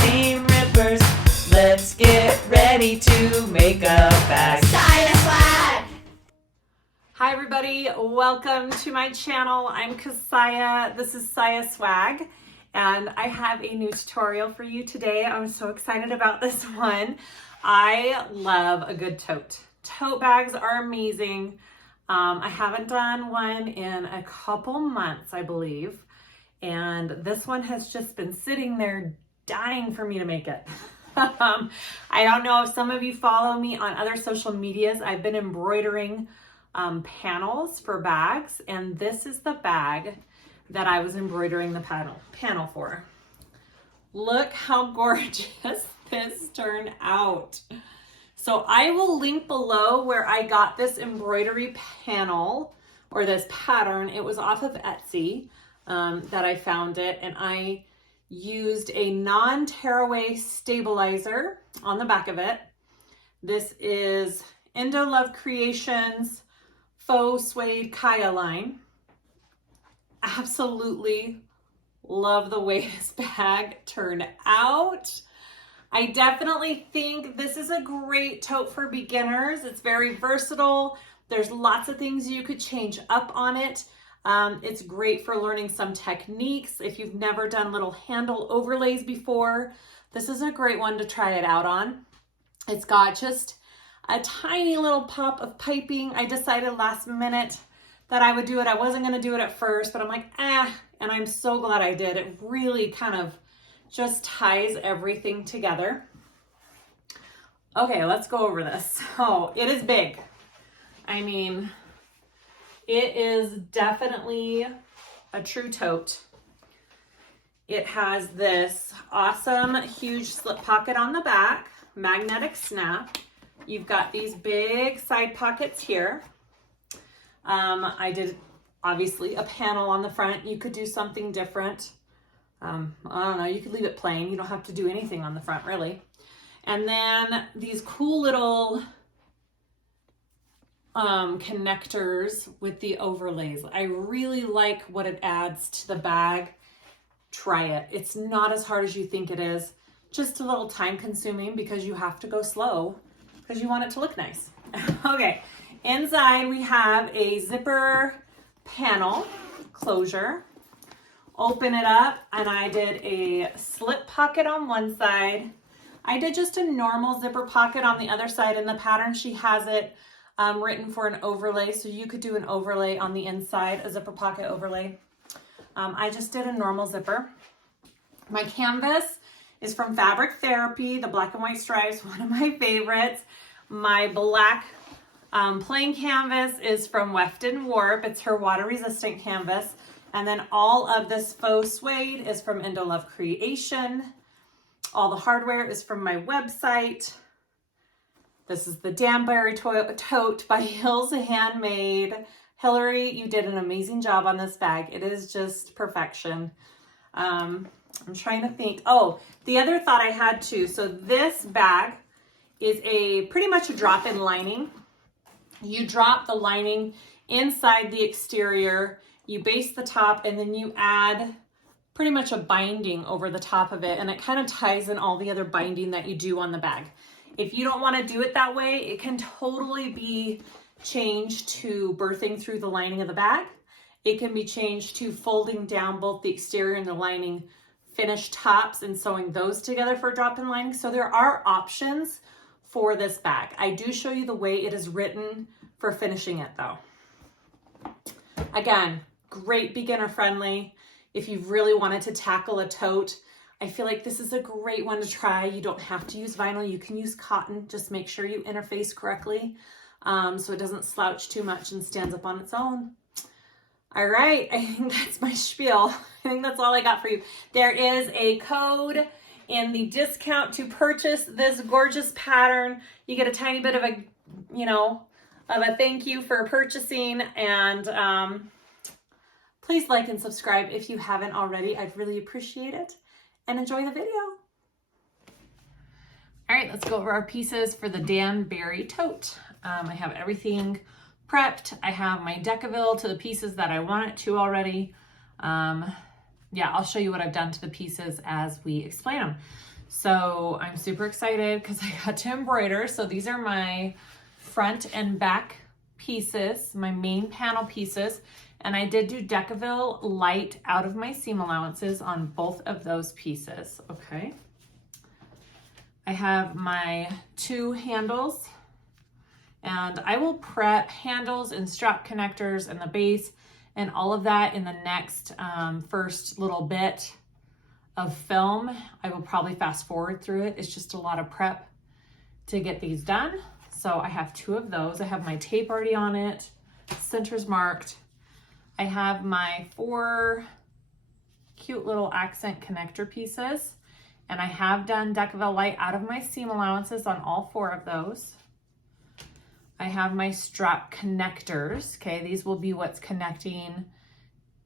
seam rippers. Let's get ready to make a bag. SiahSwag! Hi everybody, welcome to my channel. I'm Kassiah, this is SiahSwag, and I have a new tutorial for you today. I'm so excited about this one. I love a good tote. Tote bags are amazing. I haven't done one in a couple months, I believe, and this one has just been sitting there dying for me to make it. I don't know if some of you follow me on other social medias. I've been embroidering panels for bags, and this is the bag that I was embroidering the panel for. Look how gorgeous this turned out. So I will link below where I got this embroidery panel or this pattern. It was off of Etsy that I found it, and I used a non-tearaway stabilizer on the back of it. This is Indo Love Creations Faux Suede Kassiah line. Absolutely love the way this bag turned out. I definitely think this is a great tote for beginners. It's very versatile. There's lots of things you could change up on it. It's great for learning some techniques. If you've never done little handle overlays before, this is a great one to try it out on. It's got just a tiny little pop of piping. I decided last minute that I would do it. I wasn't going to do it at first, but I'm like, and I'm so glad I did. It really kind of just ties everything together. Okay, let's go over this. So it is big. I mean, it is definitely a true tote. It has this awesome huge slip pocket on the back, magnetic snap. You've got these big side pockets here. I did obviously a panel on the front. You could do something different. I don't know, you could leave it plain. You don't have to do anything on the front really. And then these cool little connectors with the overlays. I really like what it adds to the bag. Try it. It's not as hard as you think it is. Just a little time consuming because you have to go slow because you want it to look nice. Okay, inside we have a zipper panel closure. Open it up, and I did a slip pocket on one side. I did just a normal zipper pocket on the other side. In the pattern, she has it written for an overlay, so you could do an overlay on the inside, a zipper pocket overlay. I just did a normal zipper. My canvas is from Fabric Therapy, the black and white stripes, one of my favorites. My black plain canvas is from Weft and Warp. It's her water resistant canvas. And then all of this faux suede is from Indo Love Creation. All the hardware is from my website. This is the Danbury Tote by Hills Handmade. Hillary, you did an amazing job on this bag. It is just perfection. I'm trying to think. Oh, the other thought I had too. So this bag is pretty much a drop-in lining. You drop the lining inside the exterior, you base the top, and then you add pretty much a binding over the top of it, and it kind of ties in all the other binding that you do on the bag. If you don't want to do it that way, it can totally be changed to birthing through the lining of the bag. It can be changed to folding down both the exterior and the lining, finished tops, and sewing those together for drop-in lining. So there are options for this bag. I do show you the way it is written for finishing it though. Again, great beginner friendly. If you've really wanted to tackle a tote, I feel like this is a great one to try. You don't have to use vinyl. You can use cotton. Just make sure you interface correctly so it doesn't slouch too much and stands up on its own. All right, I think that's my spiel. I think that's all I got for you. There is a code in the discount to purchase this gorgeous pattern. You get a tiny bit of a, of a thank you for purchasing, and please like and subscribe if you haven't already. I'd really appreciate it, and enjoy the video. All right, let's go over our pieces for the Danbury Tote. I have everything prepped. I have my Decaville to the pieces that I want it to already. Yeah, I'll show you what I've done to the pieces as we explain them. So I'm super excited because I got to embroider. So these are my front and back pieces, my main panel pieces. And I did do Decaville light out of my seam allowances on both of those pieces, okay? I have my 2 handles, and I will prep handles and strap connectors and the base and all of that in the next first little bit of film. I will probably fast forward through it. It's just a lot of prep to get these done. So I have 2 of those. I have my tape already on it, centers marked. I have my 4 cute little accent connector pieces, and I have done Decaville light out of my seam allowances on all 4 of those. I have my strap connectors. Okay, these will be what's connecting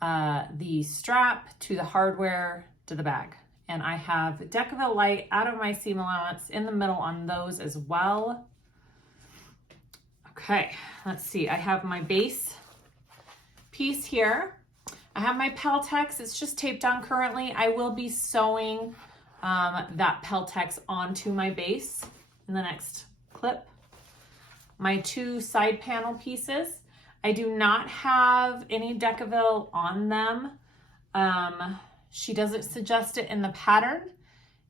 the strap to the hardware to the bag. And I have Decaville light out of my seam allowance in the middle on those as well. Okay, let's see. I have my base piece here. I have my Peltex. It's just taped on currently. I will be sewing that Peltex onto my base in the next clip. My 2 side panel pieces. I do not have any Decaville on them. She doesn't suggest it in the pattern.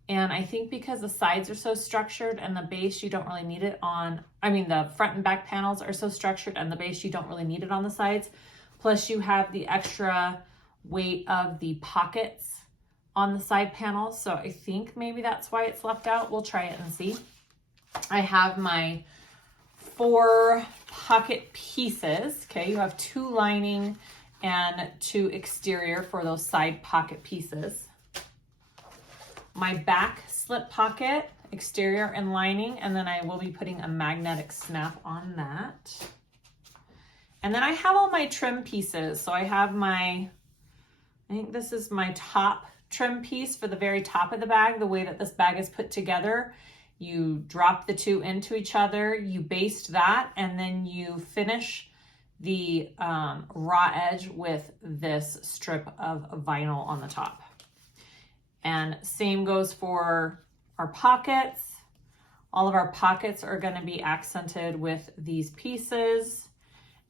And I think because the sides are so structured and the base, you don't really need it on, I mean, the front and back panels are so structured and the base, you don't really need it on the sides. Plus you have the extra weight of the pockets on the side panels. So I think maybe that's why it's left out. We'll try it and see. I have my 4 pocket pieces. Okay, you have 2 lining and 2 exterior for those side pocket pieces. My back slip pocket, exterior and lining, and then I will be putting a magnetic snap on that. And then I have all my trim pieces. So I have my, I think this is my top trim piece for the very top of the bag. The way that this bag is put together, you drop the 2 into each other, you baste that, and then you finish the raw edge with this strip of vinyl on the top. And same goes for our pockets. All of our pockets are going to be accented with these pieces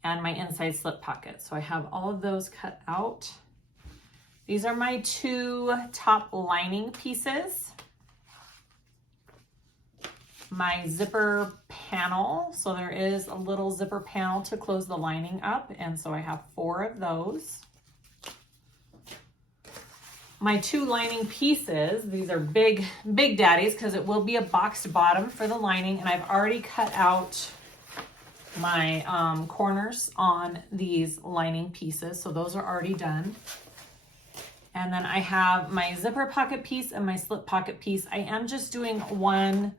and my inside slip pocket. So I have all of those cut out. These are my 2 top lining pieces. My zipper panel. So there is a little zipper panel to close the lining up. And so I have 4 of those. My 2 lining pieces, these are big daddies because it will be a boxed bottom for the lining. And I've already cut out my corners on these lining pieces. So those are already done. And then I have my zipper pocket piece and my slip pocket piece. I am just doing 1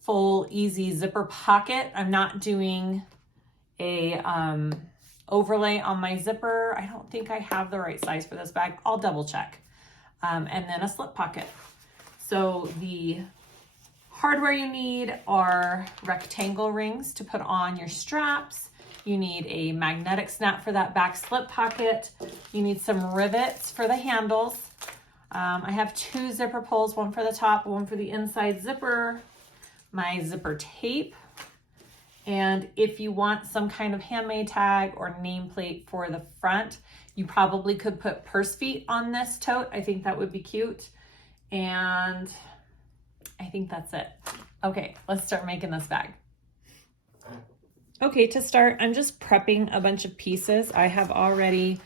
full easy zipper pocket. I'm not doing a overlay on my zipper. I don't think I have the right size for this bag. I'll double check. And then a slip pocket. So the hardware you need are rectangle rings to put on your straps. You need a magnetic snap for that back slip pocket. You need some rivets for the handles. I have 2 zipper pulls, 1 for the top, 1 for the inside zipper, my zipper tape. And if you want some kind of handmade tag or nameplate for the front, you probably could put purse feet on this tote. I think that would be cute. And I think that's it. Okay, let's start making this bag. Okay, to start, I'm just prepping a bunch of pieces. I have already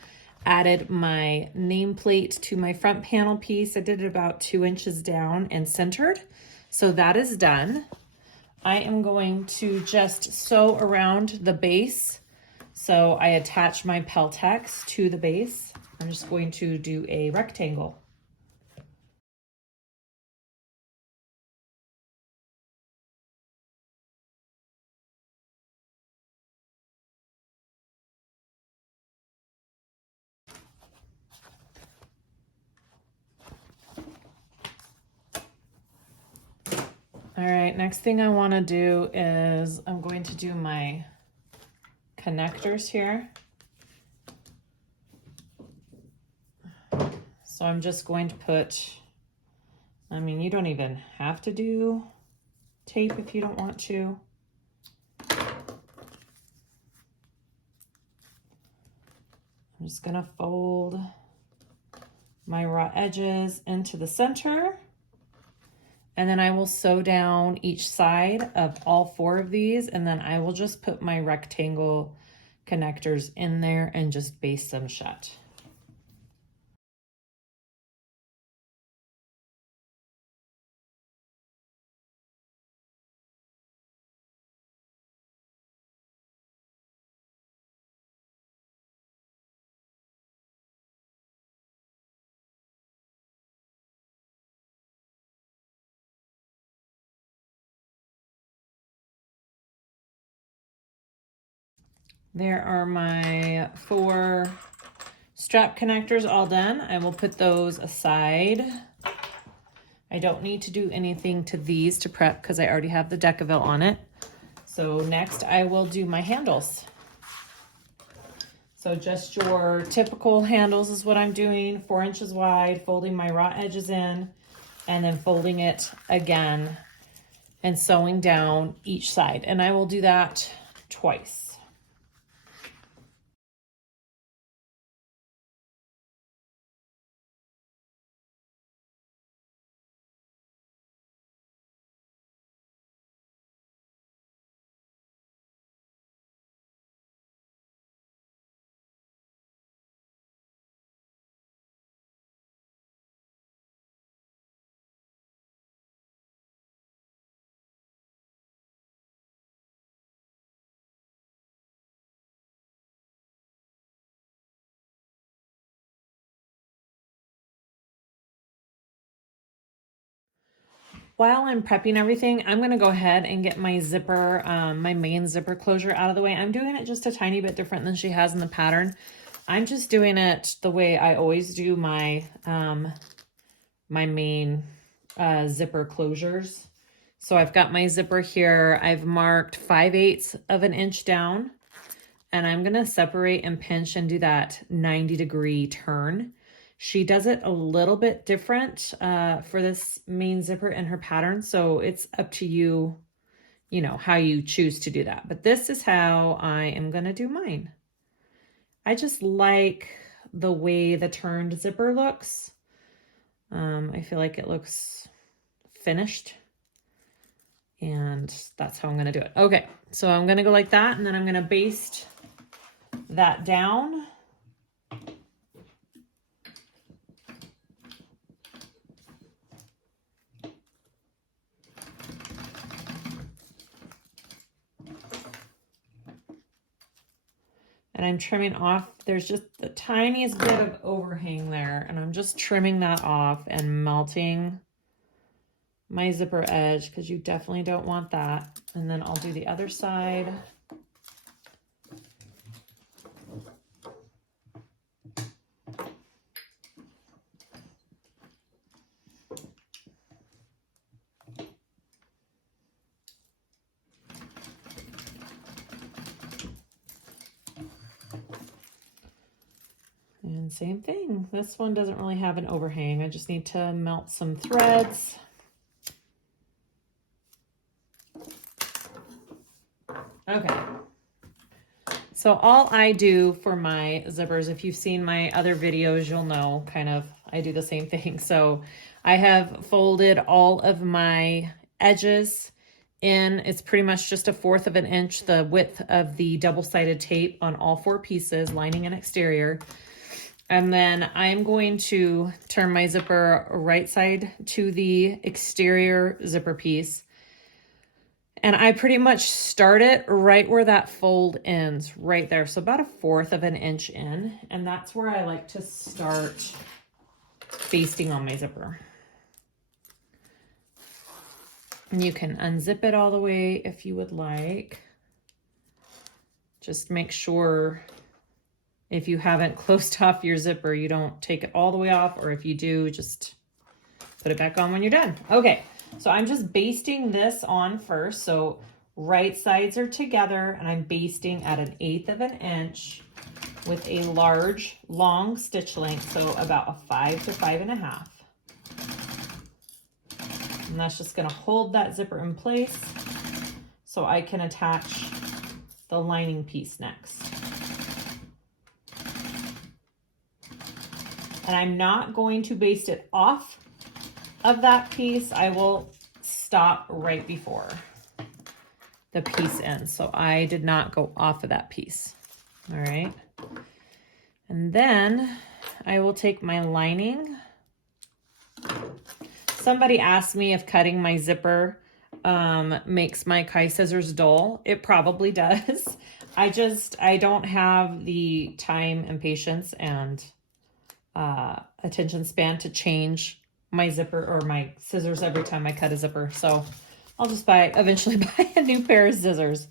added my nameplate to my front panel piece. I did it about 2 inches down and centered. So that is done. I am going to just sew around the base. So I attach my Peltex to the base. I'm just going to do a rectangle. All right, next thing I want to do is I'm going to do my connectors here. So I'm just going to put I mean, you don't even have to do tape if you don't want to. I'm just gonna fold my raw edges into the center, and then I will sew down each side of all 4 of these, and then I will just put my rectangle connectors in there and just baste them shut. There are my 4 strap connectors all done. I will put those aside. I don't need to do anything to these to prep because I already have the Decaville on it. So next I will do my handles. So just your typical handles is what I'm doing, 4 inches wide, folding my raw edges in, and then folding it again and sewing down each side. And I will do that twice. While I'm prepping everything, I'm gonna go ahead and get my zipper, my main zipper closure out of the way. I'm doing it just a tiny bit different than she has in the pattern. I'm just doing it the way I always do my, my main zipper closures. So I've got my zipper here. I've marked 5/8 of an inch down, and I'm gonna separate and pinch and do that 90-degree turn. She does it a little bit different for this main zipper in her pattern. So it's up to you, you know, how you choose to do that. But this is how I am gonna do mine. I just like the way the turned zipper looks. I feel like it looks finished. And that's how I'm gonna do it. Okay, so I'm gonna go like that, and then I'm gonna baste that down. And I'm trimming off, there's just the tiniest bit of overhang there, and I'm just trimming that off and melting my zipper edge because you definitely don't want that. And then I'll do the other side. And same thing, this one doesn't really have an overhang. I just need to melt some threads. Okay, so all I do for my zippers, if you've seen my other videos, you'll know kind of I do the same thing. So I have folded all of my edges in. It's pretty much just 1/4 of an inch, the width of the double-sided tape on all 4 pieces, lining and exterior. And then I'm going to turn my zipper right side to the exterior zipper piece. And I pretty much start it right where that fold ends, right there. So about 1/4 of an inch in. And that's where I like to start basting on my zipper. And you can unzip it all the way if you would like. Just make sure if you haven't closed off your zipper, you don't take it all the way off, or if you do, just put it back on when you're done. Okay, so I'm just basting this on first. So right sides are together, and I'm basting at 1/8 of an inch with a large, long stitch length, so about a 5 to 5.5. And that's just gonna hold that zipper in place so I can attach the lining piece next. And I'm not going to baste it off of that piece. I will stop right before the piece ends. So I did not go off of that piece. All right. And then I will take my lining. Somebody asked me if cutting my zipper makes my Kai scissors dull. It probably does. I don't have the time and patience and attention span to change my zipper or my scissors every time I cut a zipper. So I'll just eventually buy a new pair of scissors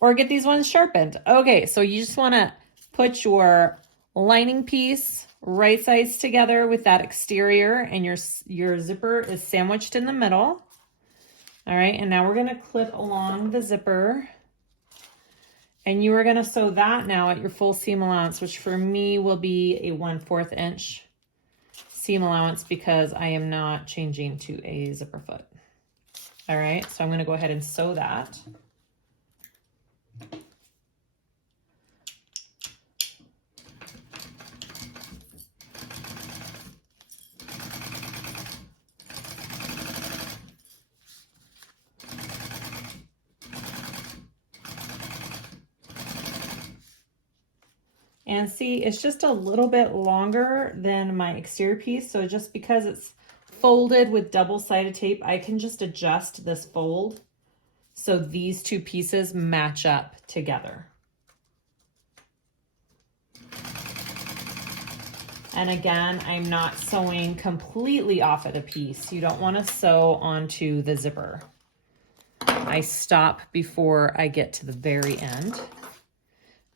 or get these ones sharpened. Okay, so you just want to put your lining piece right sides together with that exterior, and your zipper is sandwiched in the middle. All right, and now we're going to clip along the zipper, and you are going to sew that now at your full seam allowance, which for me will be a 1/4 inch seam allowance because I am not changing to a zipper foot. All right, so I'm going to go ahead and sew that. And see, it's just a little bit longer than my exterior piece. So just because it's folded with double-sided tape, I can just adjust this fold so these two pieces match up together. And again, I'm not sewing completely off of the piece. You don't want to sew onto the zipper. I stop before I get to the very end.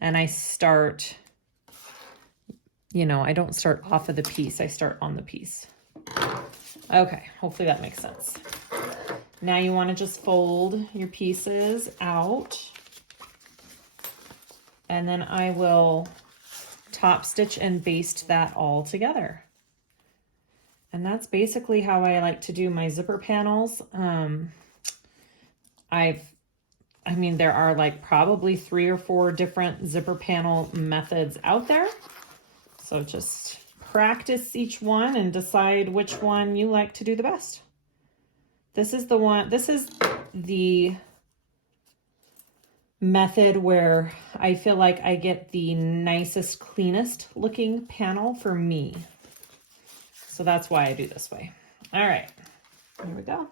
And I start, you know, I don't start off of the piece. I start on the piece. Okay, hopefully that makes sense. Now you want to just fold your pieces out. And then I will top stitch and baste that all together. And that's basically how I like to do my zipper panels. I mean, there are like probably 3 or 4 different zipper panel methods out there. So just practice each one and decide which one you like to do the best. This is the method where I feel like I get the nicest, cleanest looking panel for me. So that's why I do this way. All right, here we go.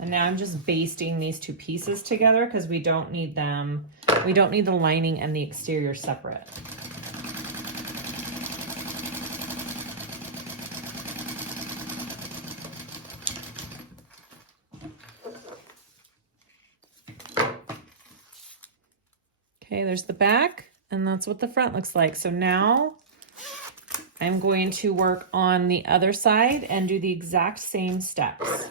And now I'm just basting these two pieces together because we don't need them. We don't need the lining and the exterior separate. Okay, there's the back, and that's what the front looks like. So now I'm going to work on the other side and do the exact same steps.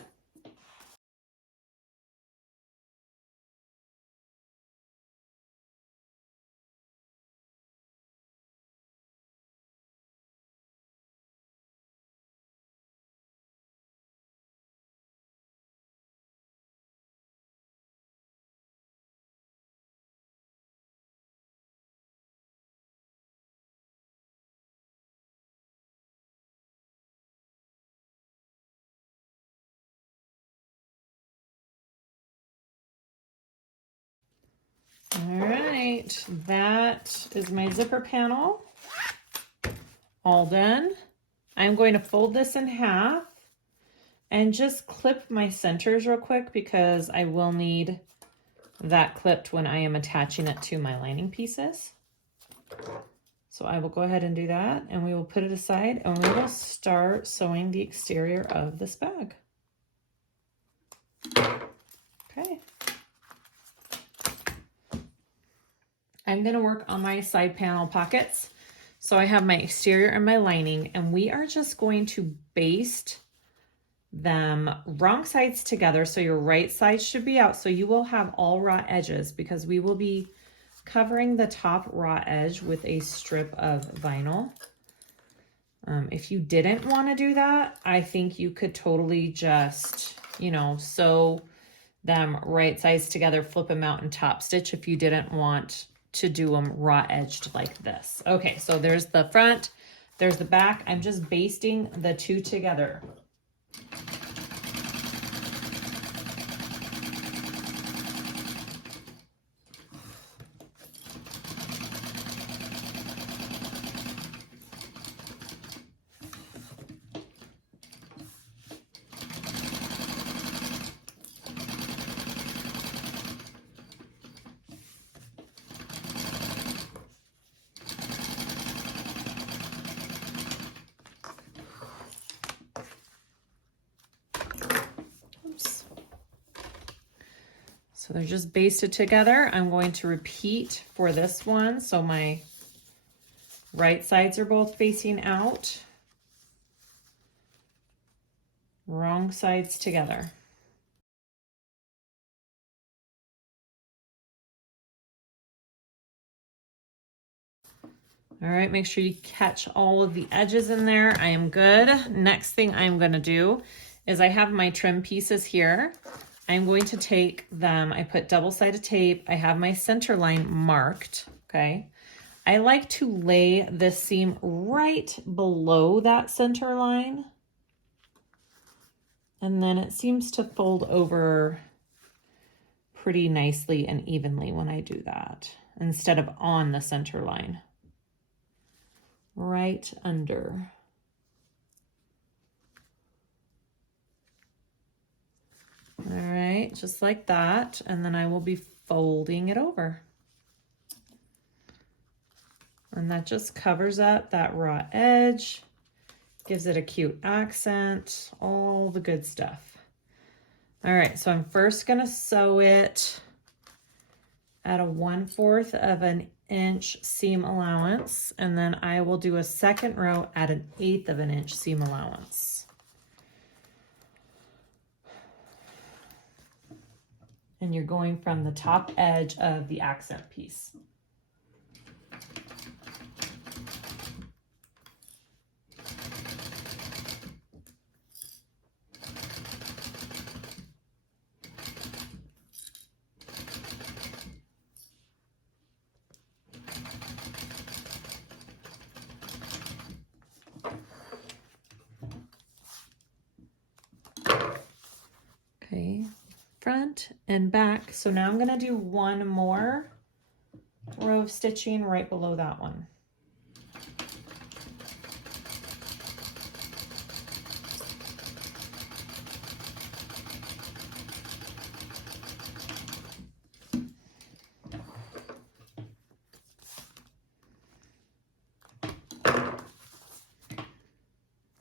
All right, that is my zipper panel all done. I'm going to fold this in half and just clip my centers real quick because I will need that clipped when I am attaching it to my lining pieces. So I will go ahead and do that, and we will put it aside, and we will start sewing the exterior of this bag. Okay. I'm going to work on my side panel pockets. So I have my exterior and my lining, and we are just going to baste them wrong sides together. So your right side should be out. So you will have all raw edges because we will be covering the top raw edge with a strip of vinyl. If you didn't want to do that, I think you could totally just, you know, sew them right sides together, flip them out and top stitch if you didn't want to do them raw edged like this. Okay, so there's the front, there's the back. I'm just basting the two together. So they're just basted together. I'm going to repeat for this one. So my right sides are both facing out. Wrong sides together. All right, make sure you catch all of the edges in there. I am good. Next thing I'm gonna do is I have my trim pieces here. I'm going to take them, I put double-sided tape. I have my center line marked, okay? I like to lay this seam right below that center line. And then it seems to fold over pretty nicely and evenly when I do that, instead of on the center line. Right under. All right, just like that. And then I will be folding it over. And that just covers up that raw edge, gives it a cute accent, all the good stuff. All right, so I'm first gonna sew it at a 1/4 of an inch seam allowance, and then I will do a second row at an 1/8 of an inch seam allowance. And you're going from the top edge of the accent piece. Okay, front and back. So now I'm gonna do one more row of stitching right below that one.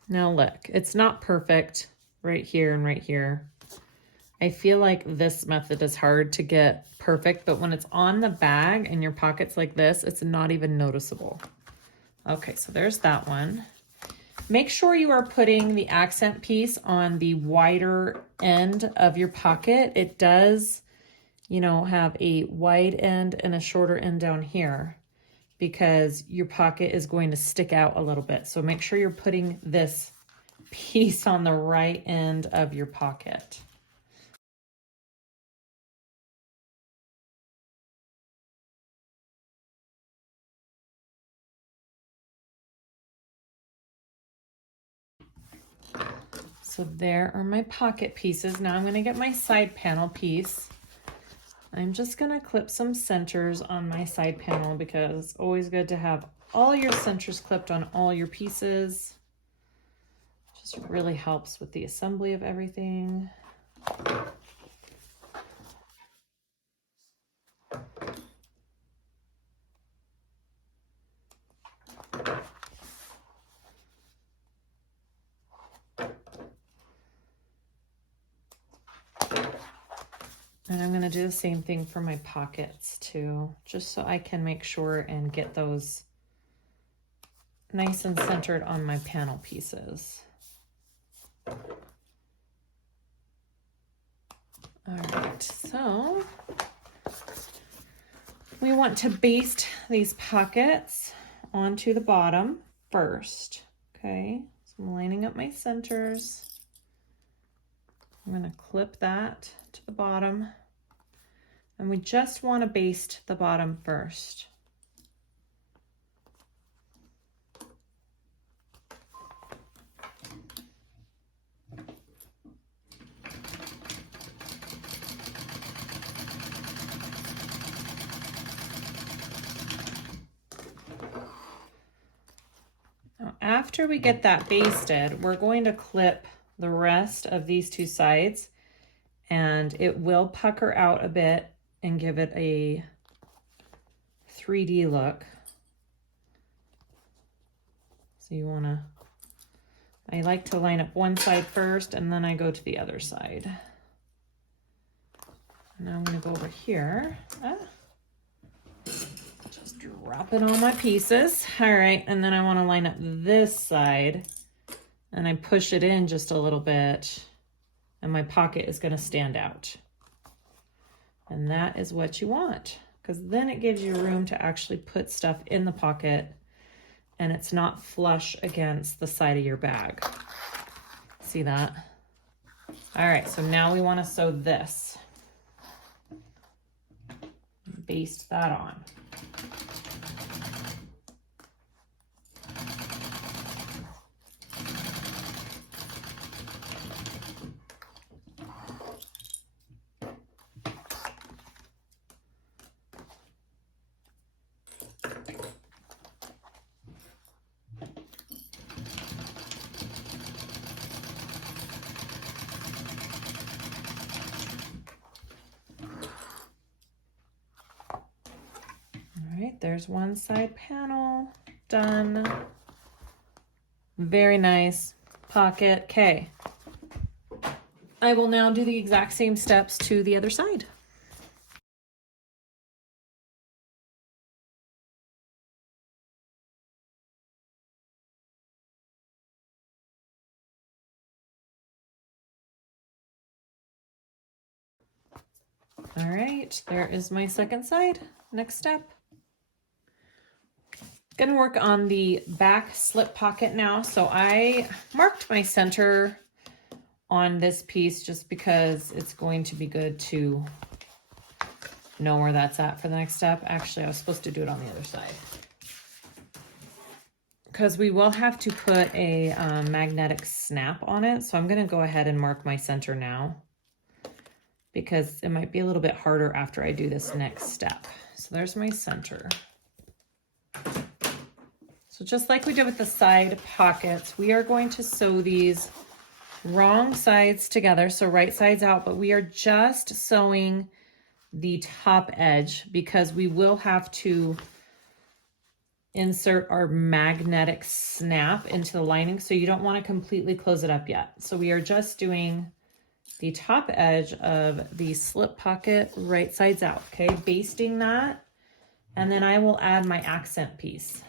Now look, it's not perfect right here and right here. I feel like this method is hard to get perfect, but when it's on the bag and your pockets like this, it's not even noticeable. Okay, so there's that one. Make sure you are putting the accent piece on the wider end of your pocket. It does, you know, have a wide end and a shorter end down here because your pocket is going to stick out a little bit. So make sure you're putting this piece on the right end of your pocket. So there are my pocket pieces. Now I'm going to get my side panel piece. I'm just going to clip some centers on my side panel because it's always good to have all your centers clipped on all your pieces. Just really helps with the assembly of everything. And I'm going to do the same thing for my pockets too, just so I can make sure and get those nice and centered on my panel pieces. All right, so we want to baste these pockets onto the bottom first. Okay, so I'm lining up my centers. I'm going to clip that to the bottom. And we just want to baste the bottom first. Now, after we get that basted, we're going to clip the rest of these two sides, and it will pucker out a bit and give it a 3D look. So you want to, I like to line up one side first and then I go to the other side. Now I'm going to go over here. Just drop it on my pieces. All right, and then I want to line up this side and I push it in just a little bit and my pocket is going to stand out. And that is what you want, because then it gives you room to actually put stuff in the pocket and it's not flush against the side of your bag. See that? All right, so now we want to sew this. Baste that on. There's one side panel done. Very nice pocket. Okay. I will now do the exact same steps to the other side. All right, there is my second side. Next step. Gonna work on the back slip pocket now. So I marked my center on this piece just because it's going to be good to know where that's at for the next step. Actually, I was supposed to do it on the other side, because we will have to put a magnetic snap on it. So I'm gonna go ahead and mark my center now, because it might be a little bit harder after I do this next step. So there's my center. So just like we did with the side pockets, we are going to sew these wrong sides together, so right sides out, but we are just sewing the top edge because we will have to insert our magnetic snap into the lining, so you don't want to completely close it up yet. So we are just doing the top edge of the slip pocket right sides out, okay? Basting that, and then I will add my accent piece.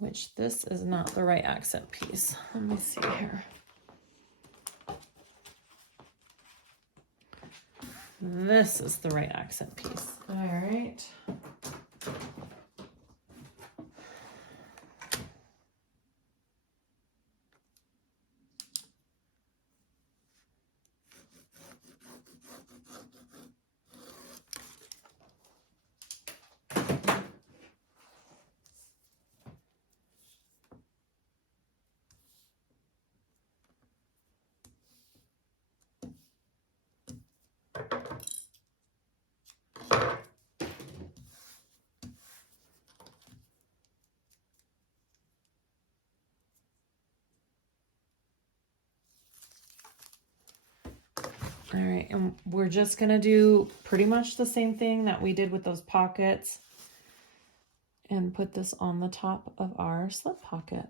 Which this is not the right accent piece. Let me see here. This is the right accent piece. All right. All right, and we're just gonna do pretty much the same thing that we did with those pockets and put this on the top of our slip pocket.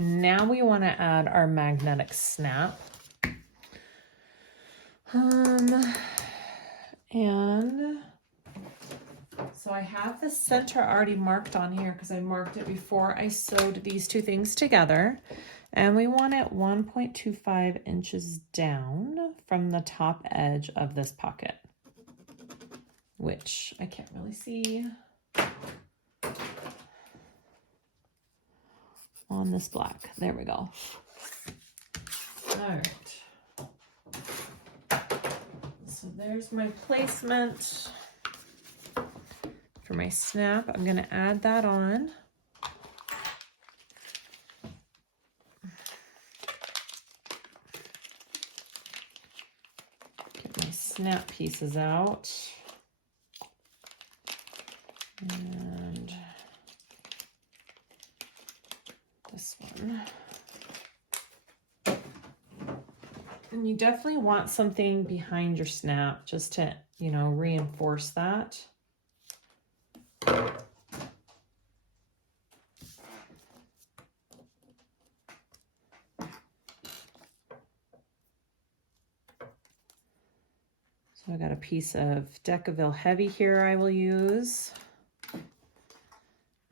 Now we want to add our magnetic snap. And so I have the center already marked on here because I marked it before I sewed these two things together. And we want it 1.25 inches down from the top edge of this pocket, which I can't really see on this black. There we go. All right. So there's my placement for my snap. I'm going to add that on. Get my snap pieces out. And this one. And you definitely want something behind your snap just to, you know, reinforce that. So I got a piece of Decaville Heavy here I will use.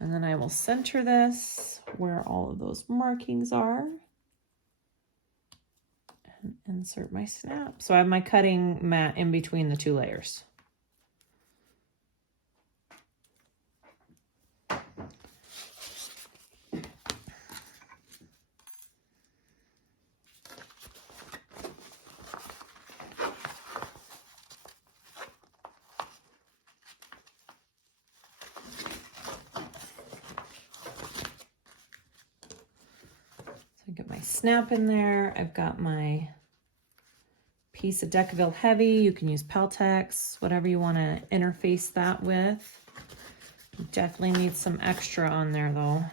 And then I will center this where all of those markings are. And insert my snap. So I have my cutting mat in between the two layers. Get my snap in there. I've got my piece of Decaville Heavy. You can use Peltex, whatever you want to interface that with. You definitely need some extra on there though.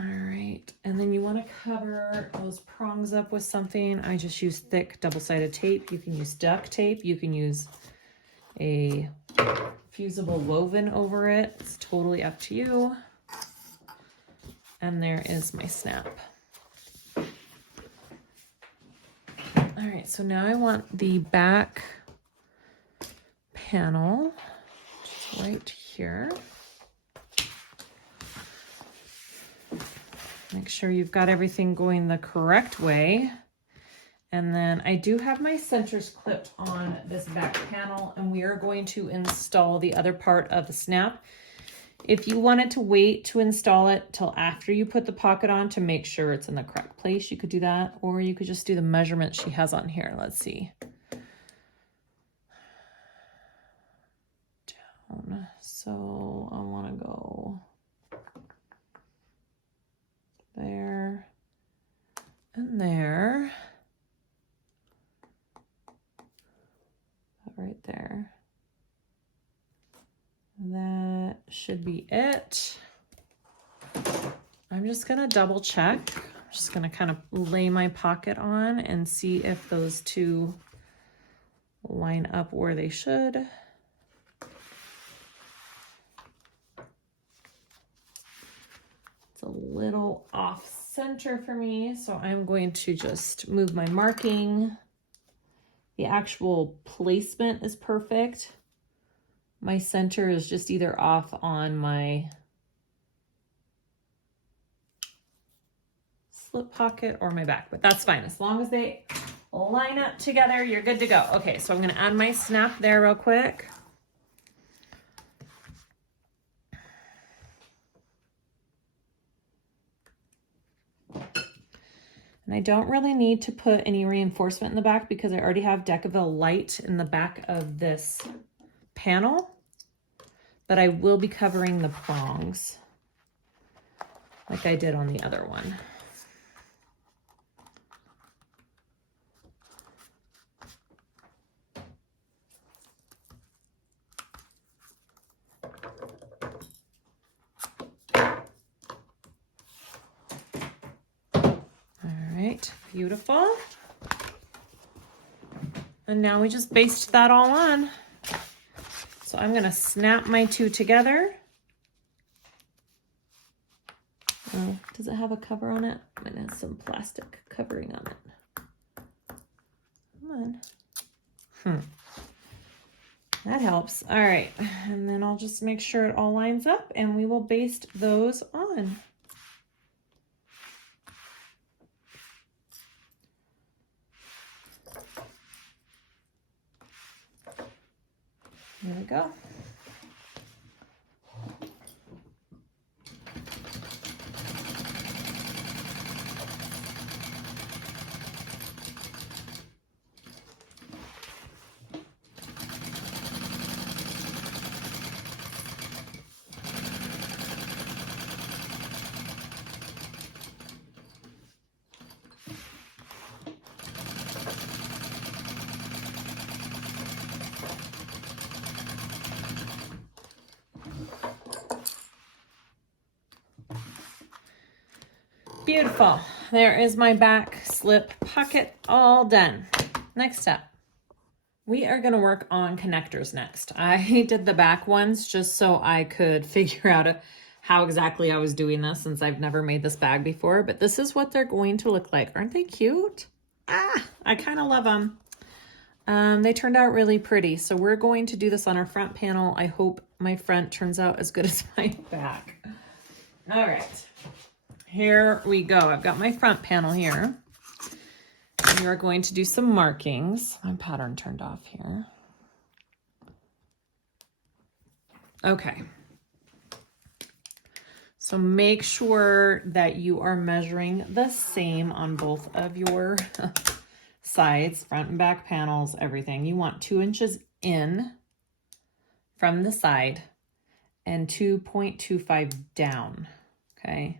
All right, and then you want to cover those prongs up with something. I just use thick double-sided tape. You can use duct tape. You can use a fusible woven over it. It's totally up to you. And there is my snap. All right, so now I want the back panel just right here. Make sure you've got everything going the correct way. And then I do have my centers clipped on this back panel, and we are going to install the other part of the snap. If you wanted to wait to install it till after you put the pocket on to make sure it's in the correct place, you could do that, or you could just do the measurement she has on here. Let's see. down. So I want to go there and there. Right there. That should be it. I'm just gonna double check. I'm just gonna kind of lay my pocket on and see if those two line up where they should. It's a little off center for me, so I'm going to just move my marking. The actual placement is perfect. My center is just either off on my slip pocket or my back, but that's fine. As long as they line up together, you're good to go. Okay, so I'm gonna add my snap there real quick. And I don't really need to put any reinforcement in the back because I already have Decaville Light in the back of this panel, but I will be covering the prongs like I did on the other one. Beautiful. And now we just baste that all on. So I'm going to snap my two together. Oh, does it have a cover on it? It has some plastic covering on it. Come on. That helps. All right. And then I'll just make sure it all lines up and we will baste those on. There we go. Beautiful. There is my back slip pocket all done. Next step. We are going to work on connectors next. I did the back ones just so I could figure out how exactly I was doing this since I've never made this bag before, but this is what they're going to look like. Aren't they cute? I kind of love them. They turned out really pretty. So we're going to do this on our front panel. I hope my front turns out as good as my back. All right. Here we go. I've got my front panel here. We are going to do some markings. My pattern turned off here. Okay. So make sure that you are measuring the same on both of your sides, front and back panels, everything. You want 2 inches in from the side and 2.25 down, okay?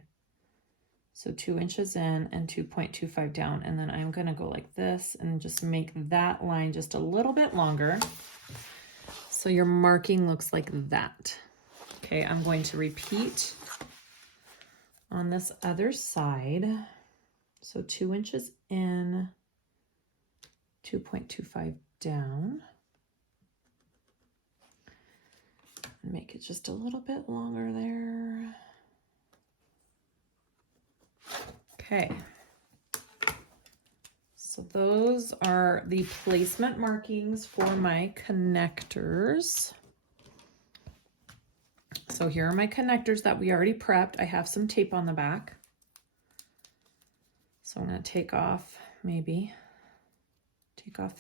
So 2 inches in and 2.25 down. And then I'm gonna go like this and just make that line just a little bit longer. So your marking looks like that. Okay, I'm going to repeat on this other side. So 2 inches in, 2.25 down. Make it just a little bit longer there. Okay, so those are the placement markings for my connectors. So here are my connectors that we already prepped. I have some tape on the back. So I'm going to take off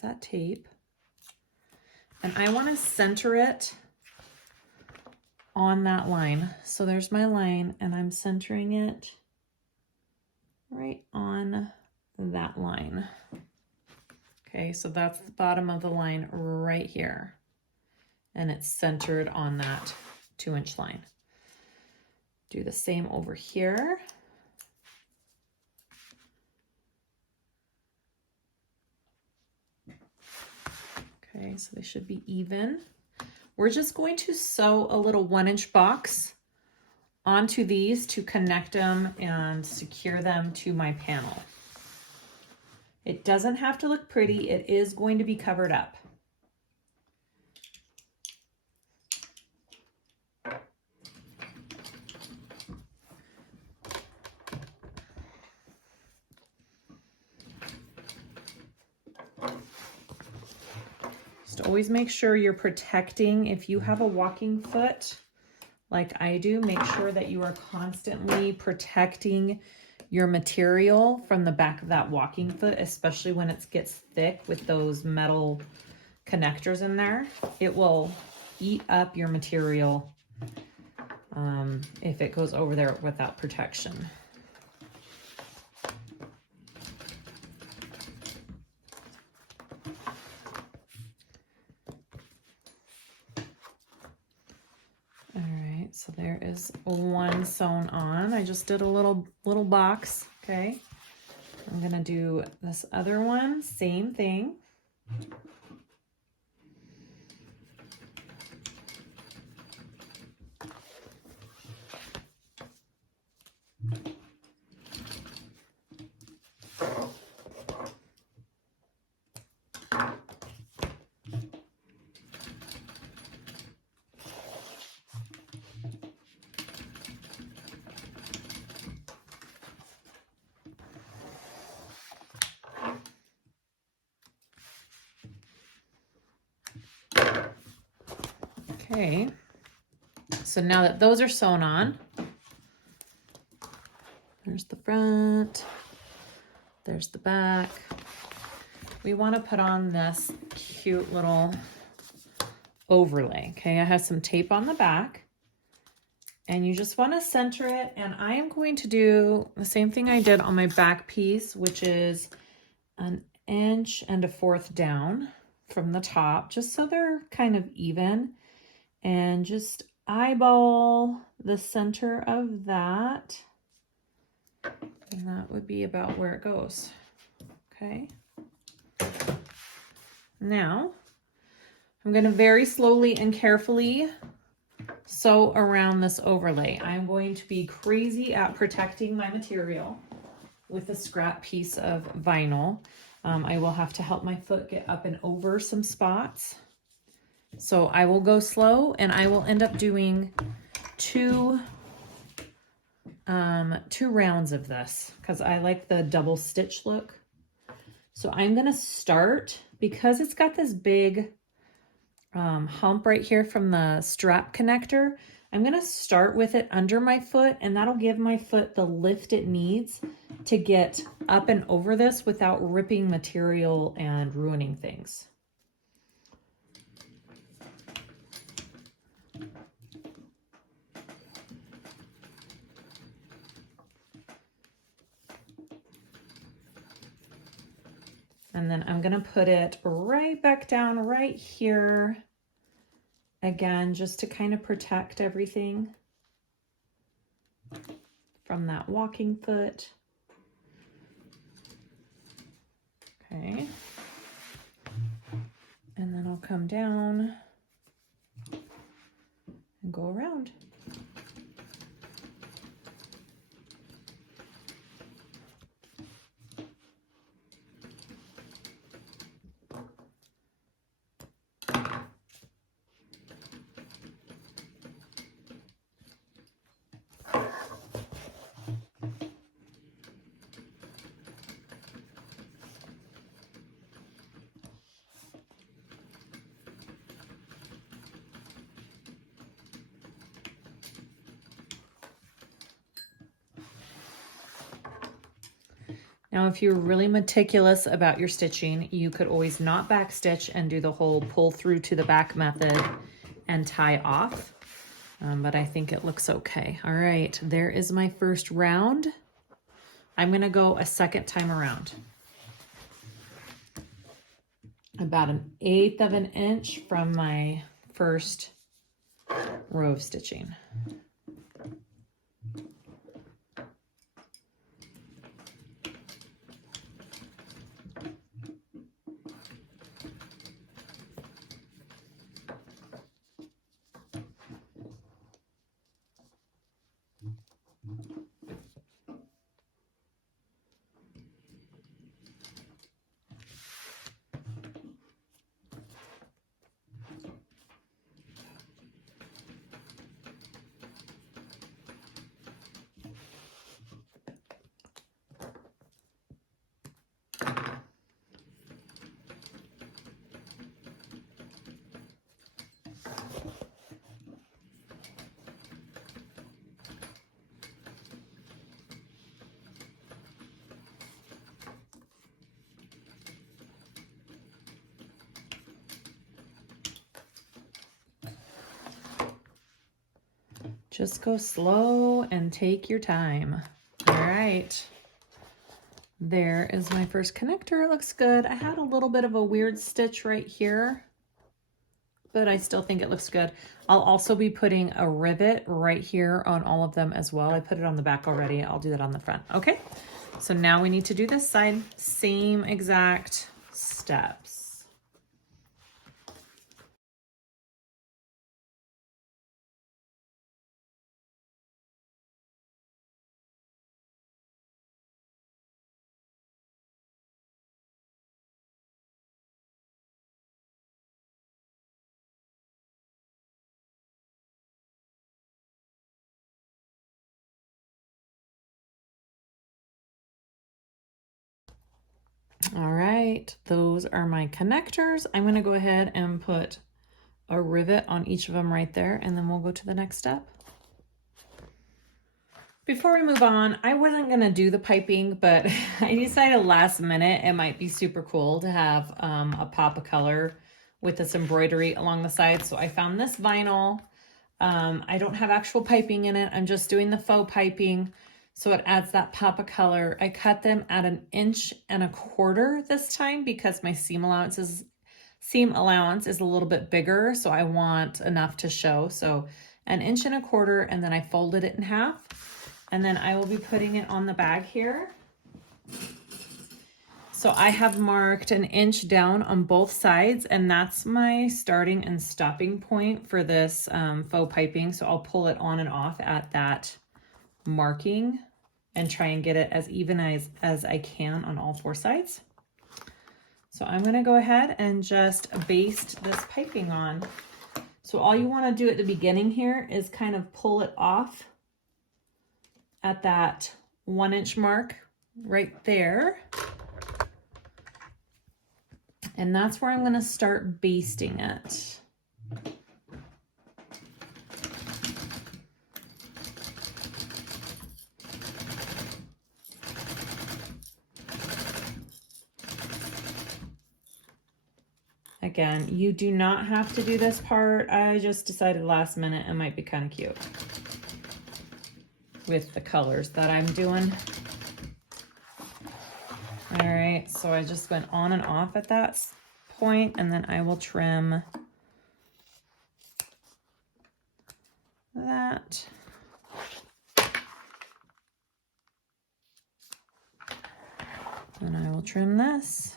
that tape. And I want to center it on that line. So there's my line and I'm centering it right on that line. Okay, so that's the bottom of the line right here. and it's centered on that 2-inch line. Do the same over here. Okay, so they should be even. We're just going to sew a little 1-inch box onto these to connect them and secure them to my panel. It doesn't have to look pretty. It is going to be covered up. Just always make sure you're protecting. If you have a walking foot like I do, make sure that you are constantly protecting your material from the back of that walking foot, especially when it gets thick with those metal connectors in there. It will eat up your material if it goes over there without protection. So there is one sewn on. I just did a little box, okay? I'm gonna do this other one, same thing. Okay, so now that those are sewn on, there's the front, there's the back. We want to put on this cute little overlay. Okay, I have some tape on the back, and you just want to center it, and I am going to do the same thing I did on my back piece, which is 1 1/4 inch down from the top, just so they're kind of even. And just eyeball the center of that. And that would be about where it goes. Okay. Now, I'm going to very slowly and carefully sew around this overlay. I'm going to be crazy at protecting my material with a scrap piece of vinyl. I will have to help my foot get up and over some spots. So I will go slow, and I will end up doing two rounds of this because I like the double stitch look. So I'm going to start, because it's got this big hump right here from the strap connector. I'm going to start with it under my foot, and that'll give my foot the lift it needs to get up and over this without ripping material and ruining things. And then I'm going to put it right back down right here. Again, just to kind of protect everything from that walking foot. Okay. And then I'll come down and go around. Now, if you're really meticulous about your stitching, you could always not backstitch and do the whole pull through to the back method and tie off. But I think it looks okay. All right, there is my first round. I'm gonna go a second time around. About 1/8 of an inch from my first row of stitching. Just go slow and take your time. All right. There is my first connector. It looks good. I had a little bit of a weird stitch right here, but I still think it looks good. I'll also be putting a rivet right here on all of them as well. I put it on the back already. I'll do that on the front. Okay. So now we need to do this side. Same exact steps. All right, those are my connectors. I'm going to go ahead and put a rivet on each of them right there, and then we'll go to the next step. Before we move on, I wasn't going to do the piping, but I decided last minute it might be super cool to have a pop of color with this embroidery along the side. So I found this vinyl. I don't have actual piping in it. I'm just doing the faux piping. So it adds that pop of color. I cut them at 1.25 inches this time because my seam allowance is a little bit bigger. So I want enough to show. So 1.25 inches, and then I folded it in half. And then I will be putting it on the bag here. So I have marked 1 inch down on both sides, and that's my starting and stopping point for this faux piping. So I'll pull it on and off at that marking and try and get it as even as I can on all 4 sides. So I'm going to go ahead and just baste this piping on. So all you want to do at the beginning here is kind of pull it off at that 1 inch mark right there. And that's where I'm going to start basting it. Again, you do not have to do this part. I just decided last minute it might be kind of cute with the colors that I'm doing. All right, so I just went on and off at that point, and then I will trim that. And I will trim this.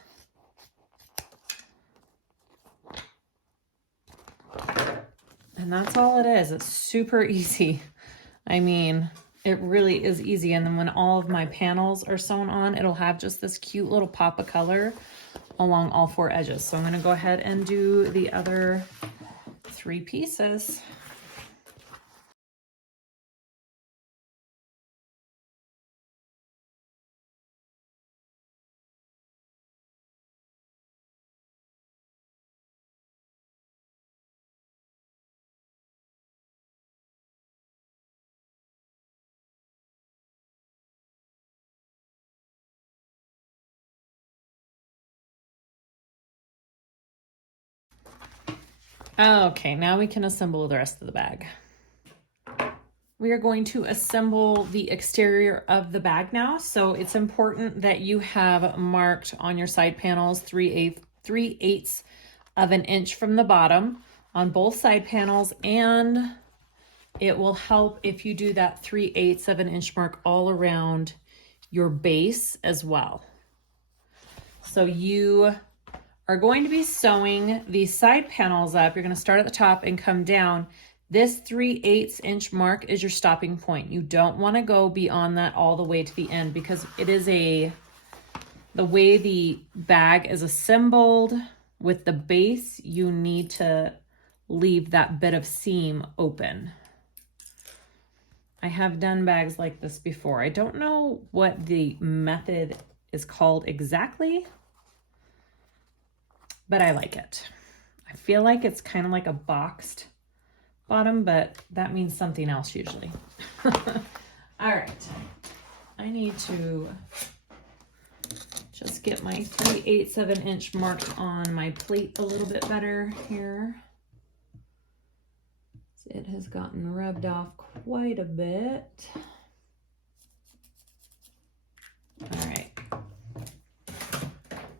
And that's all it is. It's super easy. I mean, it really is easy. And then when all of my panels are sewn on, it'll have just this cute little pop of color along all 4 edges. So I'm going to go ahead and do the other 3 pieces. Okay, now we can assemble the rest of the bag. We are going to assemble the exterior of the bag now. So it's important that you have marked on your side panels 3/8 of an inch from the bottom on both side panels, and it will help if you do that 3/8 of an inch mark all around your base as well. So you are going to be sewing these side panels up. You're going to start at the top and come down. This 3/8 inch mark is your stopping point. You don't want to go beyond that all the way to the end, because it is the way the bag is assembled with the base, you need to leave that bit of seam open. I have done bags like this before. I don't know what the method is called exactly, but I like it. I feel like it's kind of like a boxed bottom, but that means something else usually. All right, I need to just get my 3/8 of an inch marked on my plate a little bit better here. It has gotten rubbed off quite a bit. All right.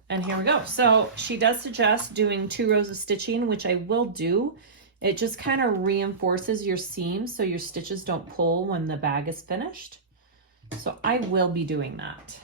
And here we go. So she does suggest doing 2 rows of stitching, which I will do. It just kind of reinforces your seam so your stitches don't pull when the bag is finished. So I will be doing that.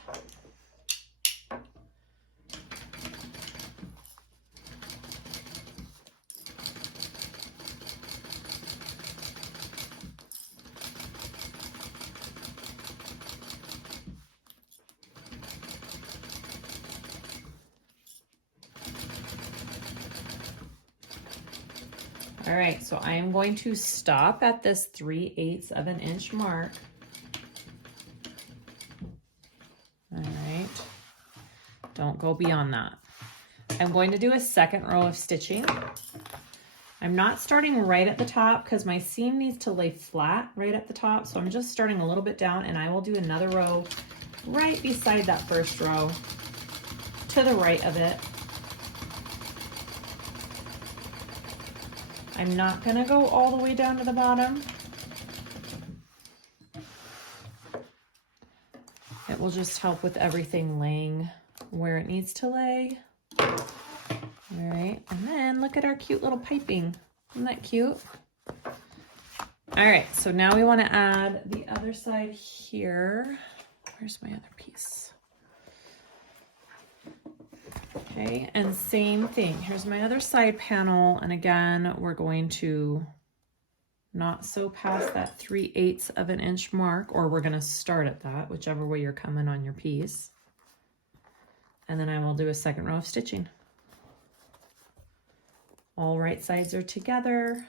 All right, so I am going to stop at this 3/8 of an inch mark. All right, don't go beyond that. I'm going to do a second row of stitching. I'm not starting right at the top because my seam needs to lay flat right at the top. So I'm just starting a little bit down, and I will do another row right beside that first row to the right of it. I'm not gonna go all the way down to the bottom. It will just help with everything laying where it needs to lay. All right, and then look at our cute little piping. Isn't that cute? All right, so now we want to add the other side here. Where's my other piece? Okay, and same thing. Here's my other side panel, and again, we're going to not sew past that 3/8 of an inch mark, or we're going to start at that, whichever way you're coming on your piece. And then I will do a second row of stitching. All right sides are together.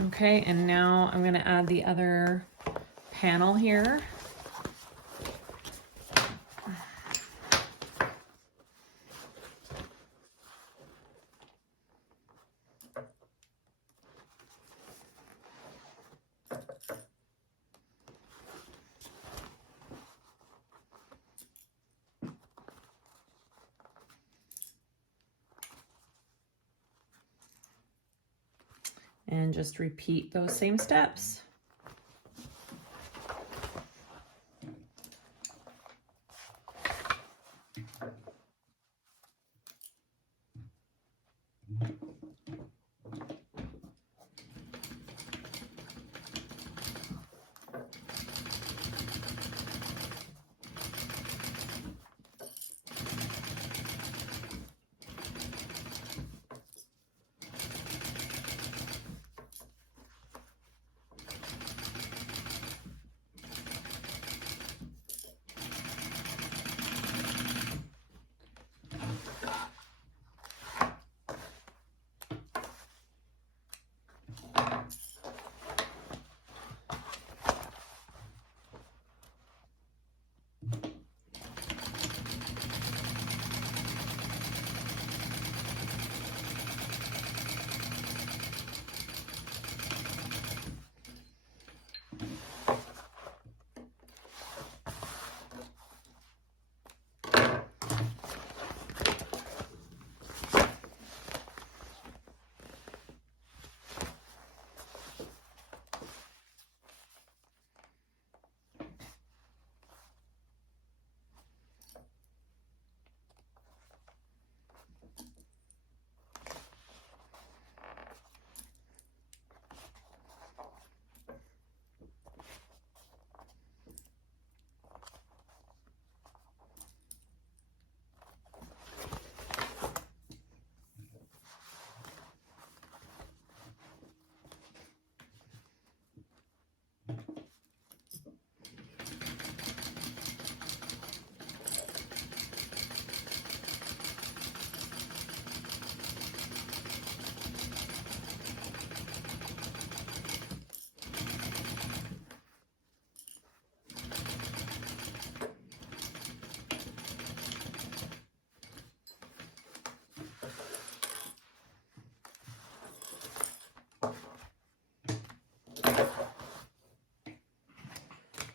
Okay, and now I'm going to add the other panel here. And just repeat those same steps.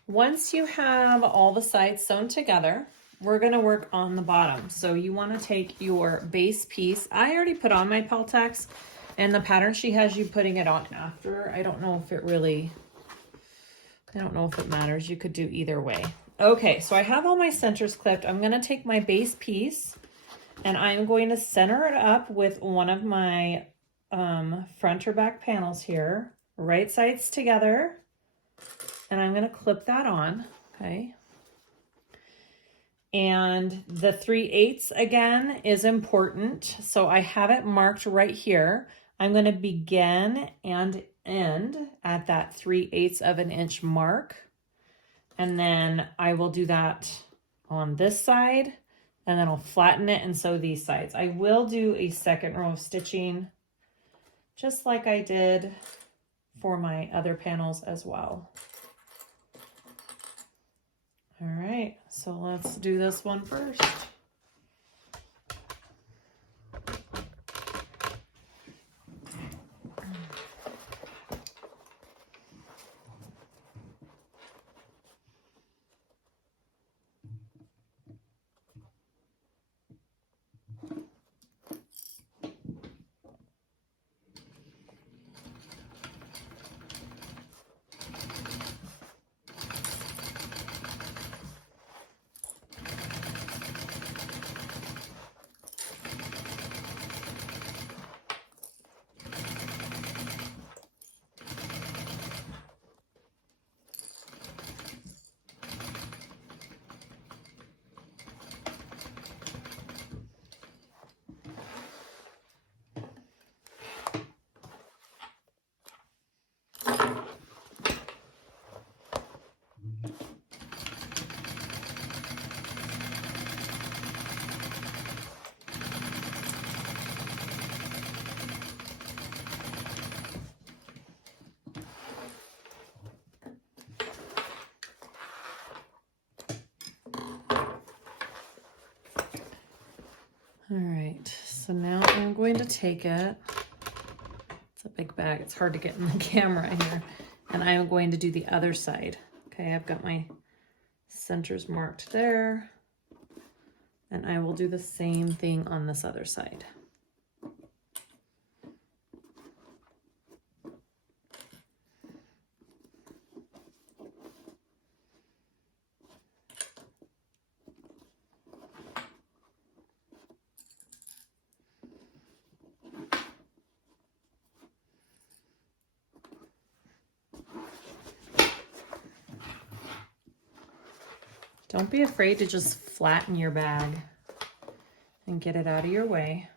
Once you have all the sides sewn together, we're going to work on the bottom. So you want to take your base piece. I already put on my Peltex, and the pattern she has you putting it on after. I don't know if it matters. You could do either way. Okay, so I have all my centers clipped. I'm going to take my base piece and I'm going to center it up with one of my front or back panels here, right sides together. And I'm going to clip that on, okay? And the 3/8 again is important. So I have it marked right here. I'm going to begin and end at that 3/8 of an inch mark. And then I will do that on this side, and then I'll flatten it and sew these sides. I will do a second row of stitching, just like I did for my other panels as well. All right, so let's do this one first. All right, so now I'm going to take it. It's a big bag. It's hard to get in the camera here. And I am going to do the other side. Okay, I've got my centers marked there. And I will do the same thing on this other side. Don't be afraid to just flatten your bag and get it out of your way.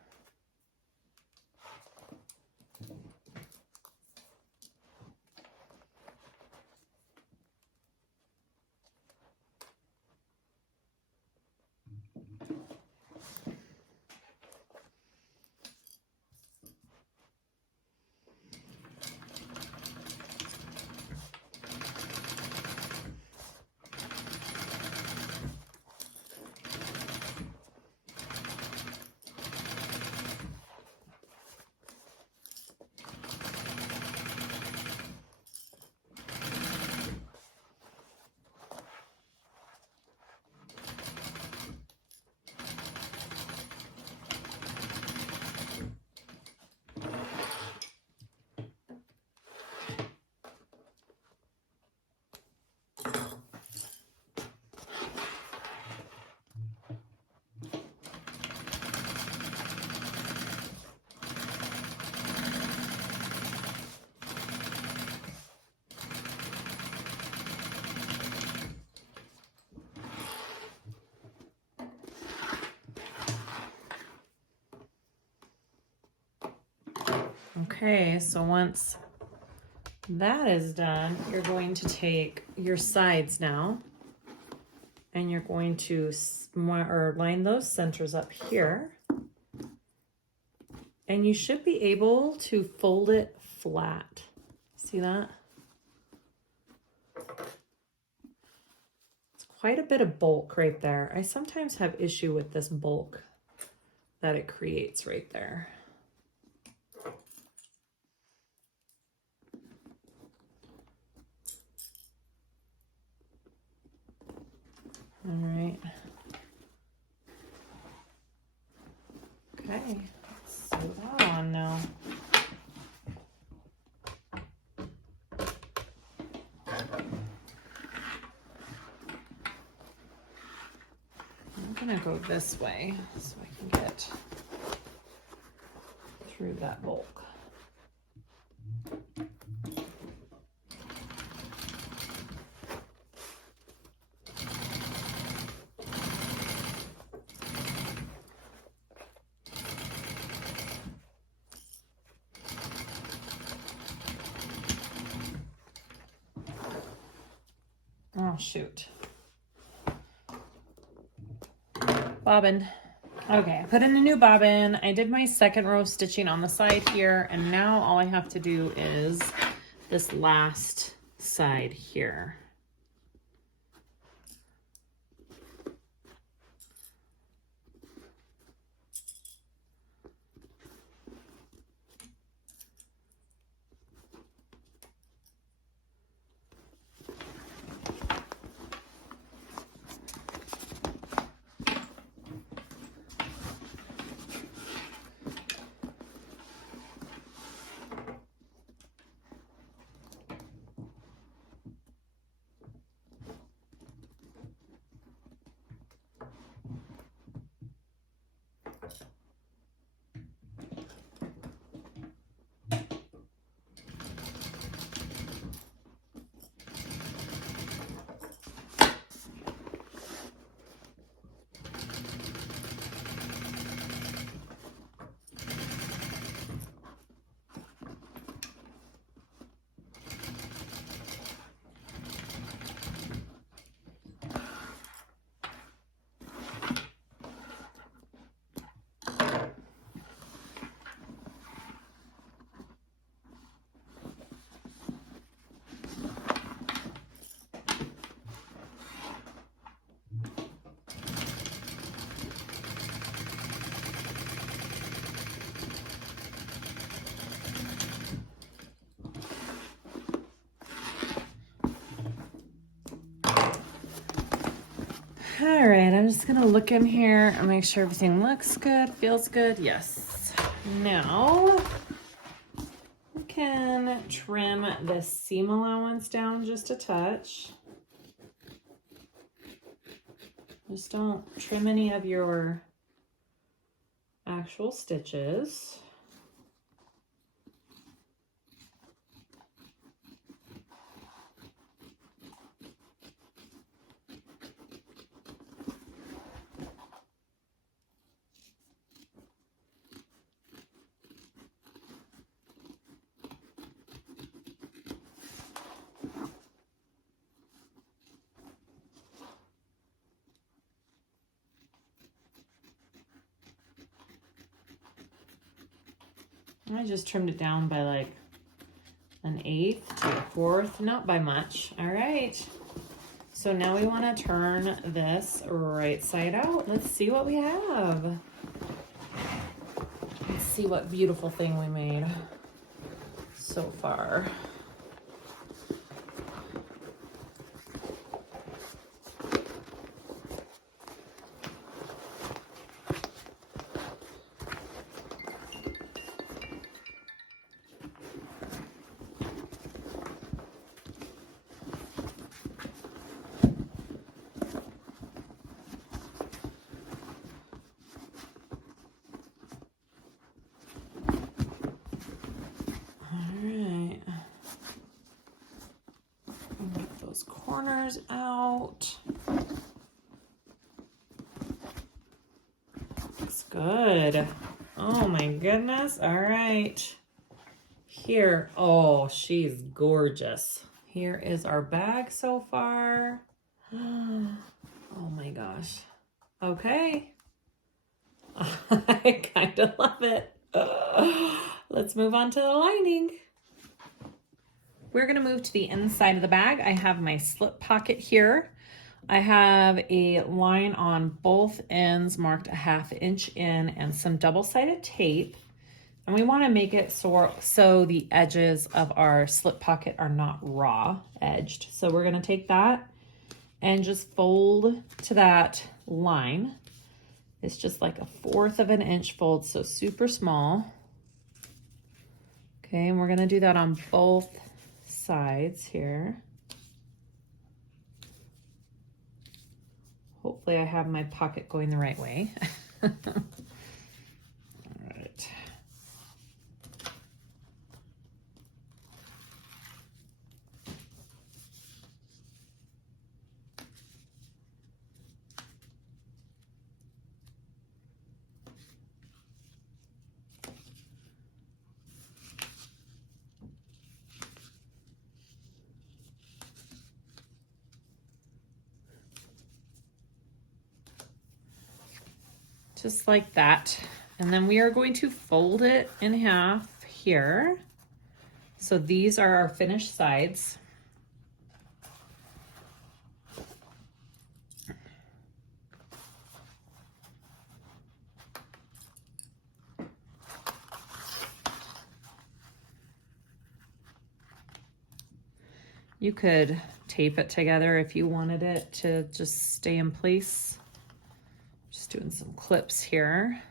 Okay, so once that is done, you're going to take your sides now and you're going to line those centers up here. And you should be able to fold it flat. See that? It's quite a bit of bulk right there. I sometimes have issue with this bulk that it creates right there. All right. Okay, let's sew that on now. I'm gonna go this way so I can get through that bulk. Oh, shoot. Bobbin. Okay, I put in a new bobbin. I did my second row of stitching on the side here, and now all I have to do is this last side here. All right, I'm just gonna look in here and make sure everything looks good, feels good. Yes. Now, we can trim the seam allowance down just a touch. Just don't trim any of your actual stitches. I just trimmed it down by like 1/8 to 1/4, not by much. All right. So now we want to turn this right side out. Let's see what we have. Let's see what beautiful thing we made so far. Corners out. Looks good. Oh my goodness. All right. Here. Oh, she's gorgeous. Here is our bag so far. Oh my gosh. Okay. I kind of love it. Let's move on to the lining. We're going to move to the inside of the bag. I have my slip pocket here. I have a line on both ends marked 1/2 inch in and some double-sided tape. And we want to make it so the edges of our slip pocket are not raw edged. So we're going to take that and just fold to that line. It's just like 1/4 inch fold, so super small. Okay, and we're going to do that on both sides here. Hopefully I have my pocket going the right way. All right. Just like that. And then we are going to fold it in half here. So these are our finished sides. You could tape it together if you wanted it to just stay in place. Just doing some clips here.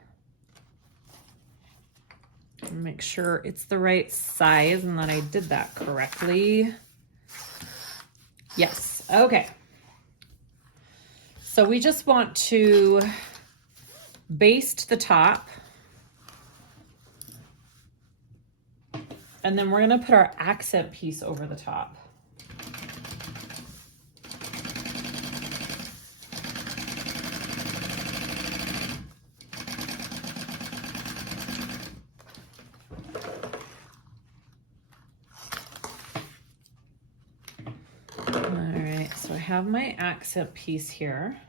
And make sure it's the right size and that I did that correctly. Yes, okay. So we just want to baste the top. And then we're gonna put our accent piece over the top. Have my accent piece here.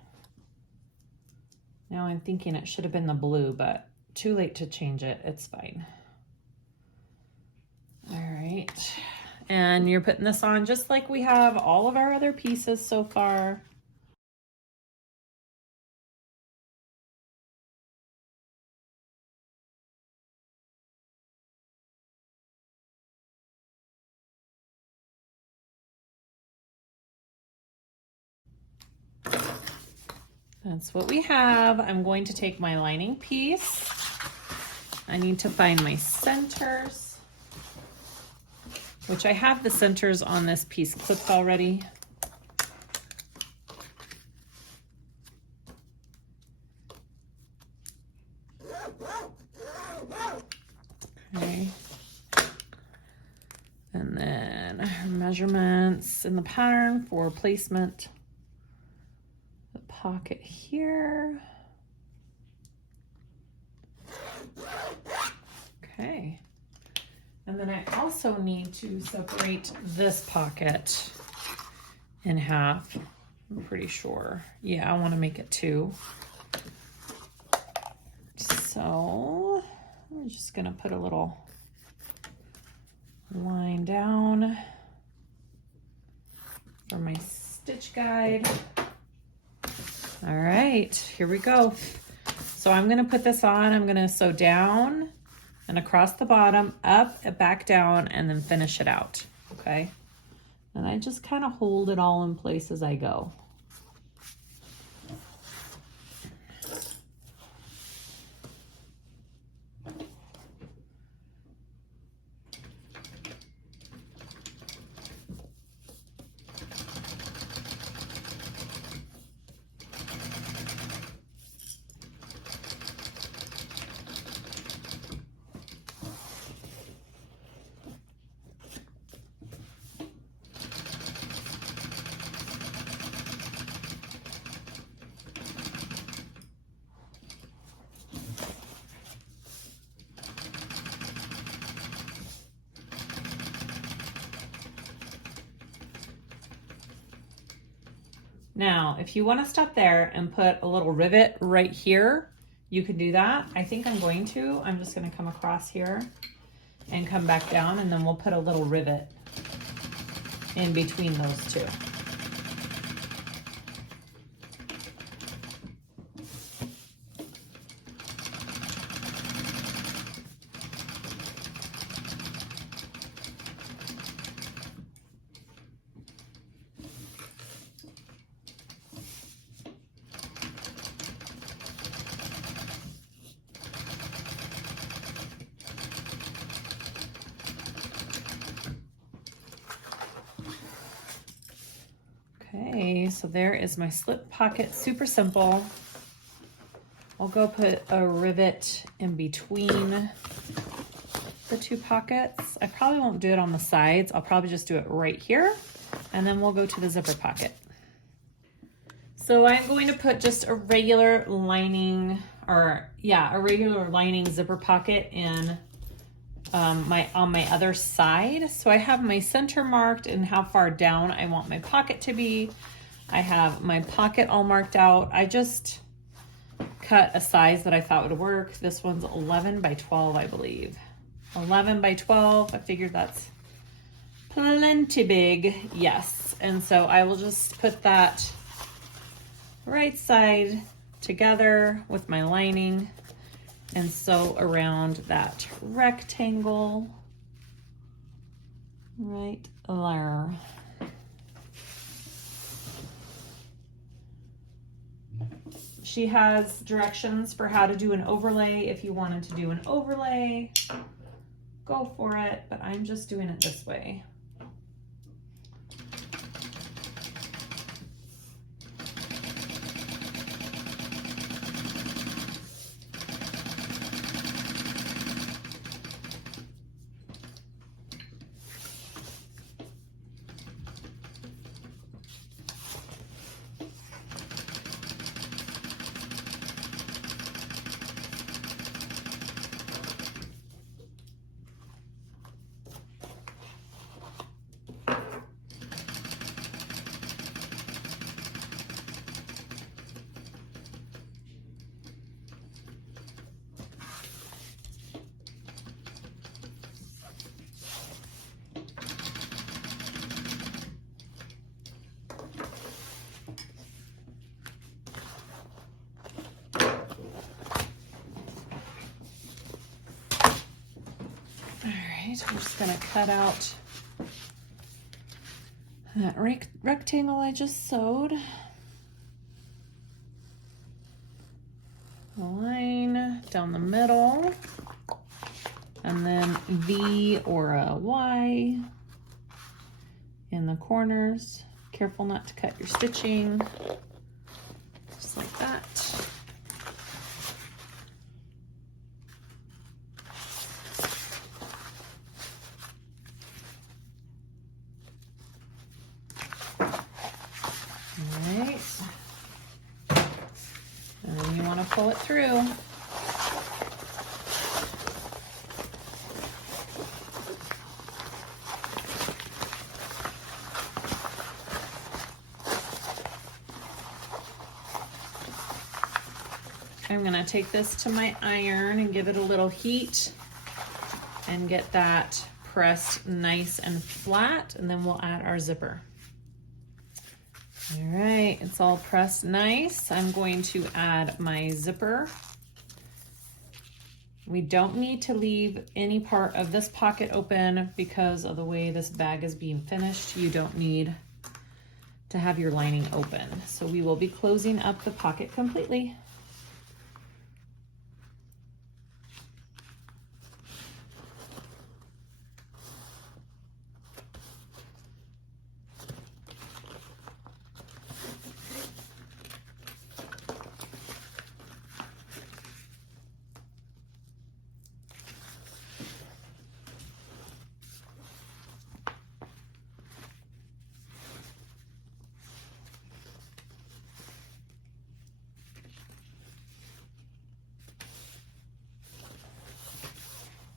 Now I'm thinking it should have been the blue, but too late to change it. It's fine. All right. And you're putting this on just like we have all of our other pieces so far. That's what we have. I'm going to take my lining piece. I need to find my centers, which I have the centers on this piece clipped already. Okay. And then measurements in the pattern for placement. Pocket here. Okay. And then I also need to separate this pocket in half. I'm pretty sure. Yeah, I want to make it 2. So I'm just going to put a little line down for my stitch guide. All right, here we go. So I'm gonna put this on, I'm gonna sew down and across the bottom, up, back down, and then finish it out, okay? And I just kind of hold it all in place as I go. Now, if you want to stop there and put a little rivet right here, you could do that. I think I'm going to. I'm just going to come across here and come back down, and then we'll put a little rivet in between those two. Okay, so there is my slip pocket, super simple. I'll go put a rivet in between the two pockets. I probably won't do it on the sides. I'll probably just do it right here, and then we'll go to the zipper pocket. So I'm going to put just a regular lining, or yeah, a regular lining zipper pocket in on my other side. So I have my center marked and how far down I want my pocket to be. I have my pocket all marked out. I just cut a size that I thought would work. This one's 11 by 12, I believe. 11 by 12, I figured that's plenty big, yes. And so I will just put that right side together with my lining and sew around that rectangle right there. She has directions for how to do an overlay. If you wanted to do an overlay, go for it, but I'm just doing it this way. I'm just going to cut out that rectangle I just sewed. A line down the middle, and then V or a Y in the corners. Careful not to cut your stitching, just like that. Pull it through. I'm going to take this to my iron and give it a little heat and get that pressed nice and flat, and then we'll add our zipper. All right, it's all pressed nice. I'm going to add my zipper. We don't need to leave any part of this pocket open because of the way this bag is being finished. You don't need to have your lining open. So we will be closing up the pocket completely.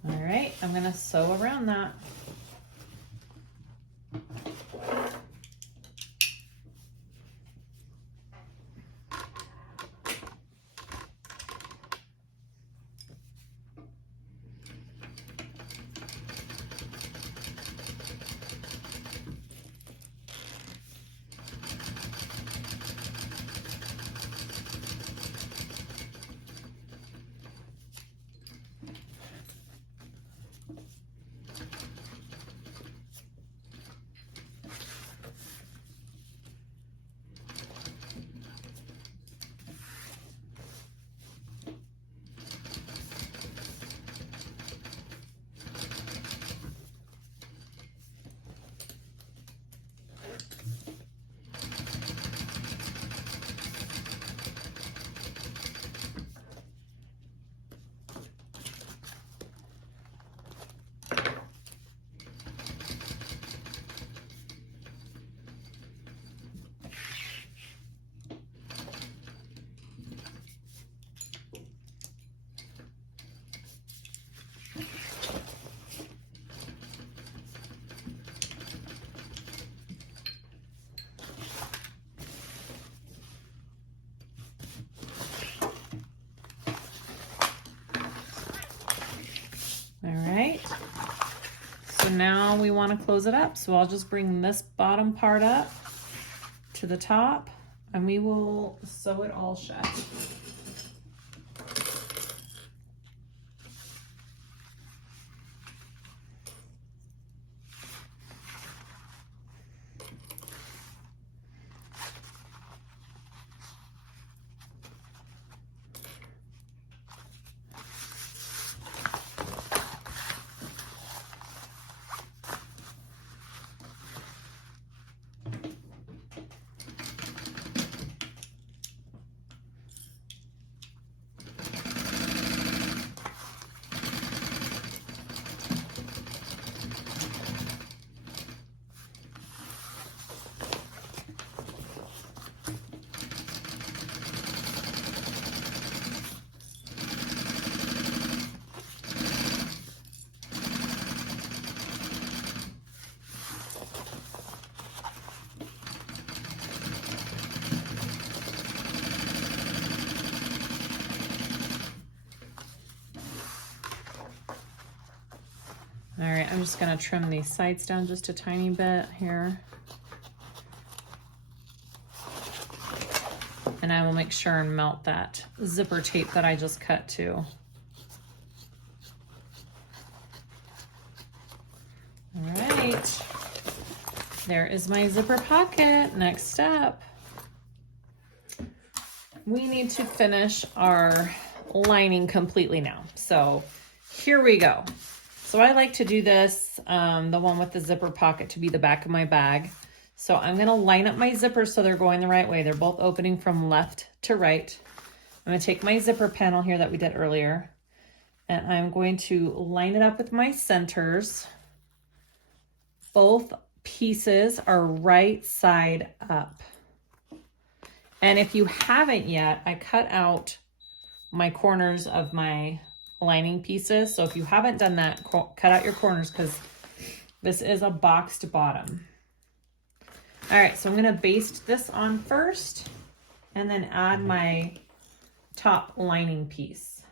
All right, I'm gonna sew around that. All right, so now we want to close it up. So I'll just bring this bottom part up to the top and we will sew it all shut. All right, I'm just gonna trim these sides down just a tiny bit here. And I will make sure and melt that zipper tape that I just cut too. All right, there is my zipper pocket. Next step, we need to finish our lining completely now. So here we go. So I like to do this, the one with the zipper pocket, to be the back of my bag. So I'm gonna line up my zippers so they're going the right way. They're both opening from left to right. I'm gonna take my zipper panel here that we did earlier, and I'm going to line it up with my centers. Both pieces are right side up. And if you haven't yet, I cut out my corners of my lining pieces. So if you haven't done that, cut out your corners because this is a boxed bottom. All right, so I'm gonna baste this on first and then add my top lining piece.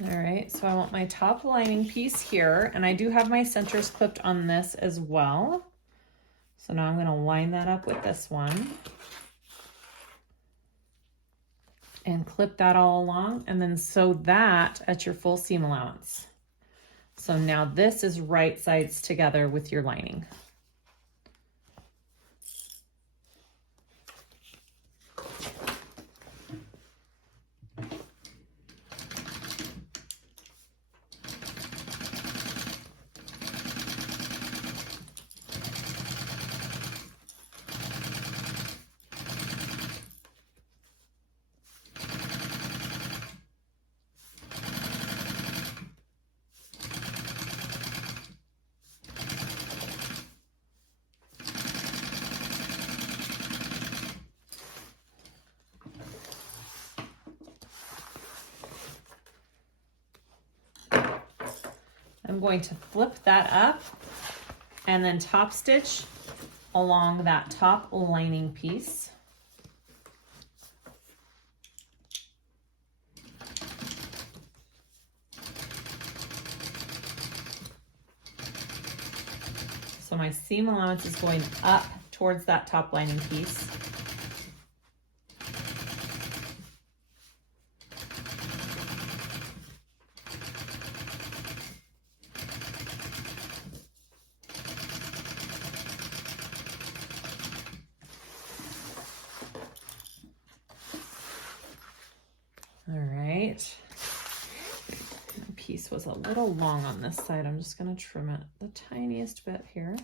All right, so I want my top lining piece here, and I do have my centers clipped on this as well. So now I'm going to line that up with this one and clip that all along, and then sew that at your full seam allowance. So now this is right sides together with your lining. I'm going to flip that up and then top stitch along that top lining piece. So my seam allowance is going up towards that top lining piece. All right, my piece was a little long on this side. I'm just going to trim it the tiniest bit here.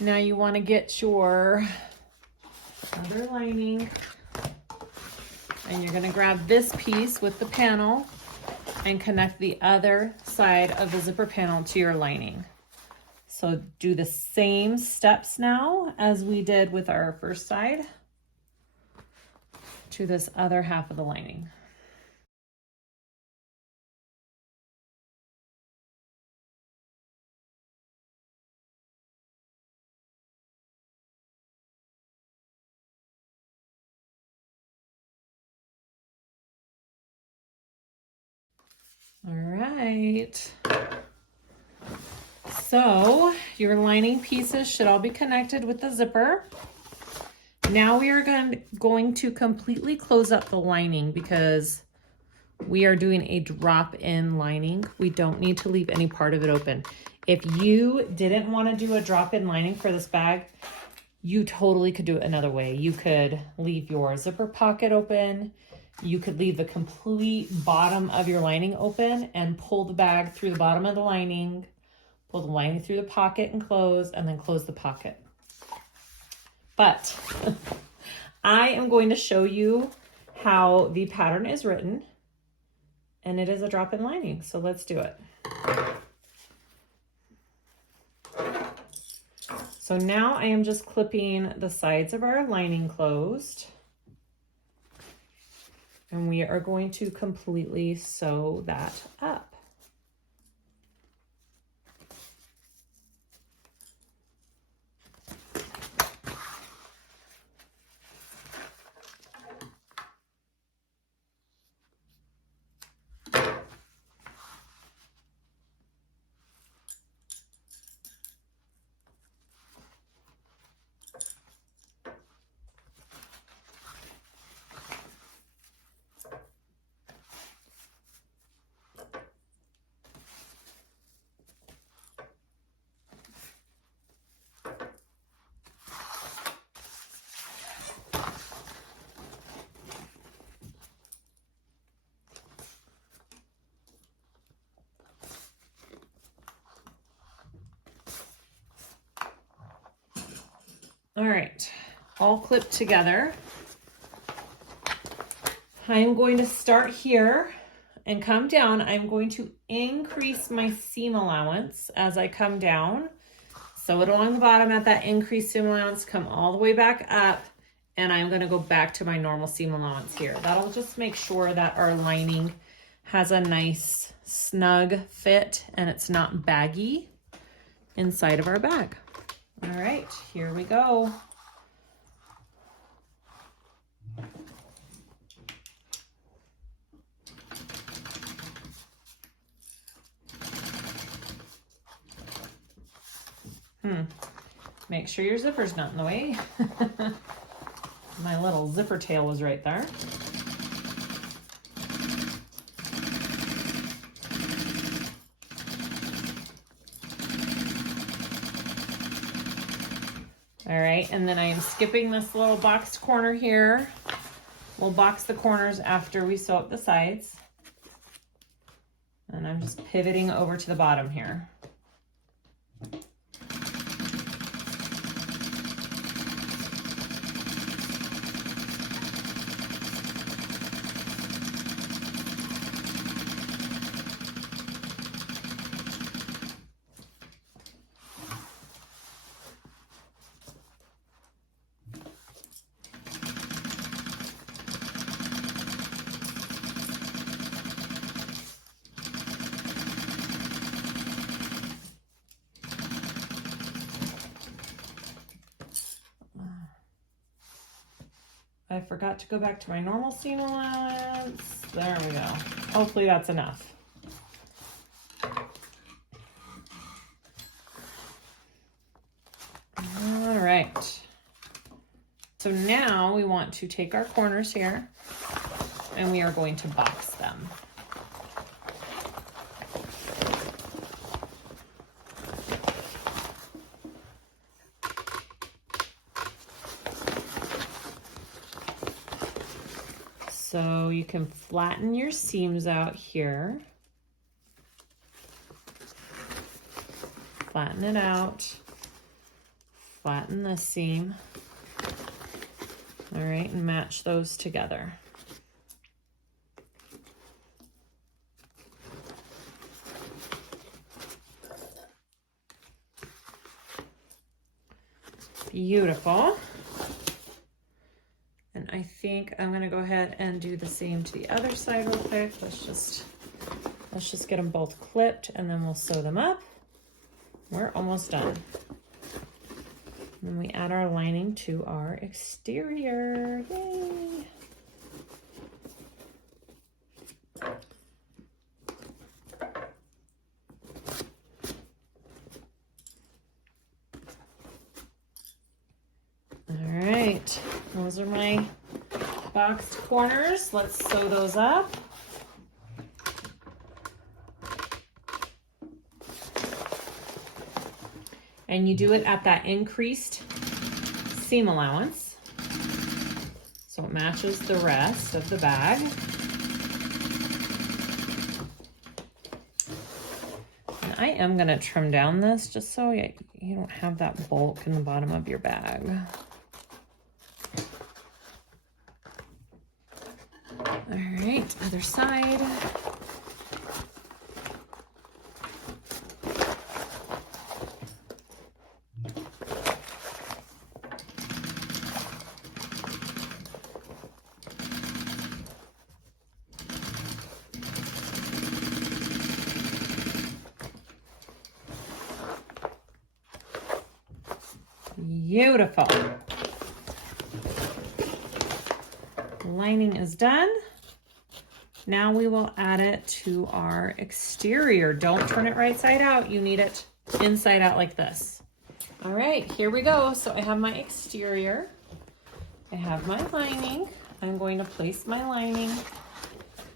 Now you want to get your other lining, and you're going to grab this piece with the panel and connect the other side of the zipper panel to your lining. So do the same steps now as we did with our first side to this other half of the lining. All right. So your lining pieces should all be connected with the zipper. Now we are going to completely close up the lining because we are doing a drop-in lining. We don't need to leave any part of it open. If you didn't want to do a drop-in lining for this bag, you totally could do it another way. You could leave your zipper pocket open. You could leave the complete bottom of your lining open and pull the bag through the bottom of the lining, pull the lining through the pocket and close, and then close the pocket. But I am going to show you how the pattern is written, and it is a drop-in lining. So let's do it. So now I am just clipping the sides of our lining closed. And we are going to completely sew that up. All right, all clipped together. I'm going to start here and come down. I'm going to increase my seam allowance as I come down. Sew it along the bottom at that increased seam allowance, come all the way back up, and I'm going to go back to my normal seam allowance here. That'll just make sure that our lining has a nice snug fit and it's not baggy inside of our bag. All right, here we go. Make sure your zipper's not in the way. My little zipper tail was right there. All right, and then I am skipping this little boxed corner here. We'll box the corners after we sew up the sides. And I'm just pivoting over to the bottom here. I forgot to go back to my normal seam allowance. There we go. Hopefully that's enough. All right. So now we want to take our corners here and we are going to box them. So you can flatten your seams out here. Flatten it out. Flatten this seam. All right, and match those together. Beautiful. And I think I'm gonna go ahead and do the same to the other side real quick. Let's just get them both clipped and then we'll sew them up. We're almost done. And then we add our lining to our exterior. Yay! All right, those are my boxed corners. Let's sew those up. And you do it at that increased seam allowance, so it matches the rest of the bag. And I am gonna trim down this just so you don't have that bulk in the bottom of your bag. All right, other side. Beautiful. Lining is done. Now we will add it to our exterior. Don't turn it right side out. You need it inside out like this. All right, here we go. So I have my exterior. I have my lining. I'm going to place my lining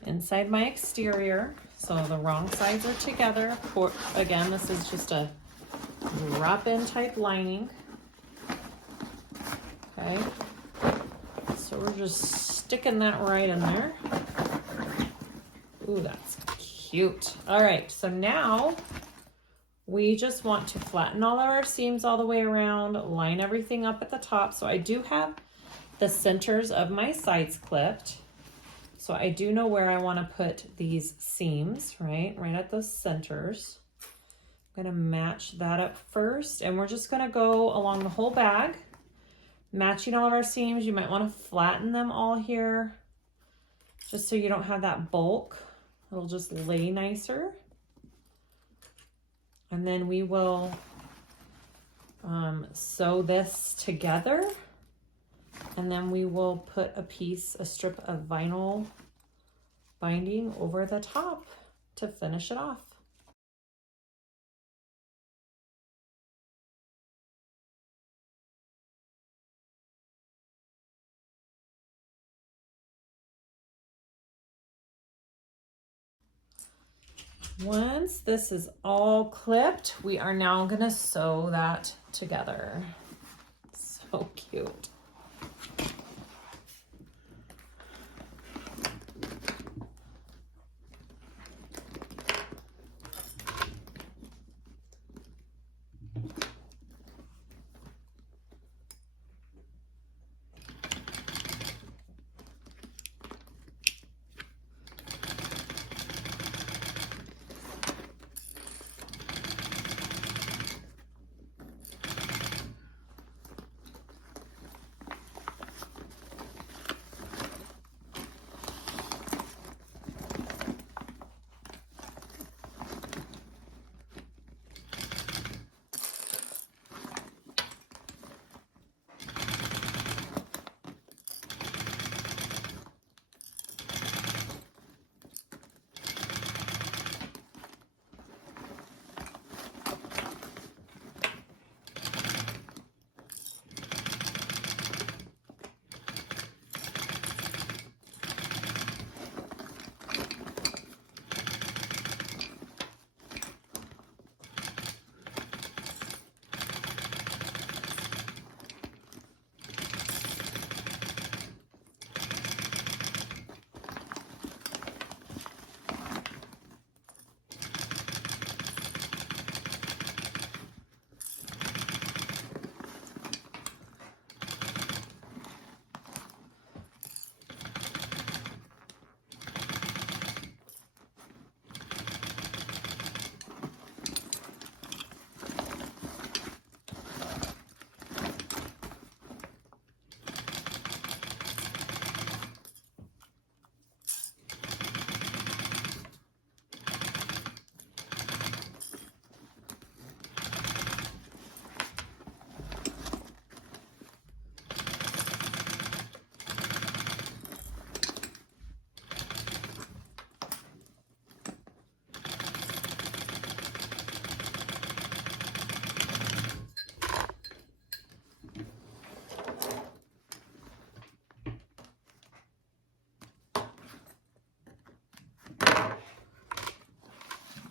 inside my exterior. So the wrong sides are together. Again, this is just a drop-in type lining. Okay, so we're just sticking that right in there. Ooh, that's cute. All right, so now we just want to flatten all of our seams all the way around, line everything up at the top. So I do have the centers of my sides clipped. So I do know where I want to put these seams, right at those centers. I'm gonna match that up first, and we're just gonna go along the whole bag, matching all of our seams. You might want to flatten them all here just so you don't have that bulk. It'll just lay nicer. And then we will sew this together, and then we will put a strip of vinyl binding over the top to finish it off. Once this is all clipped, we are now gonna sew that together. So cute.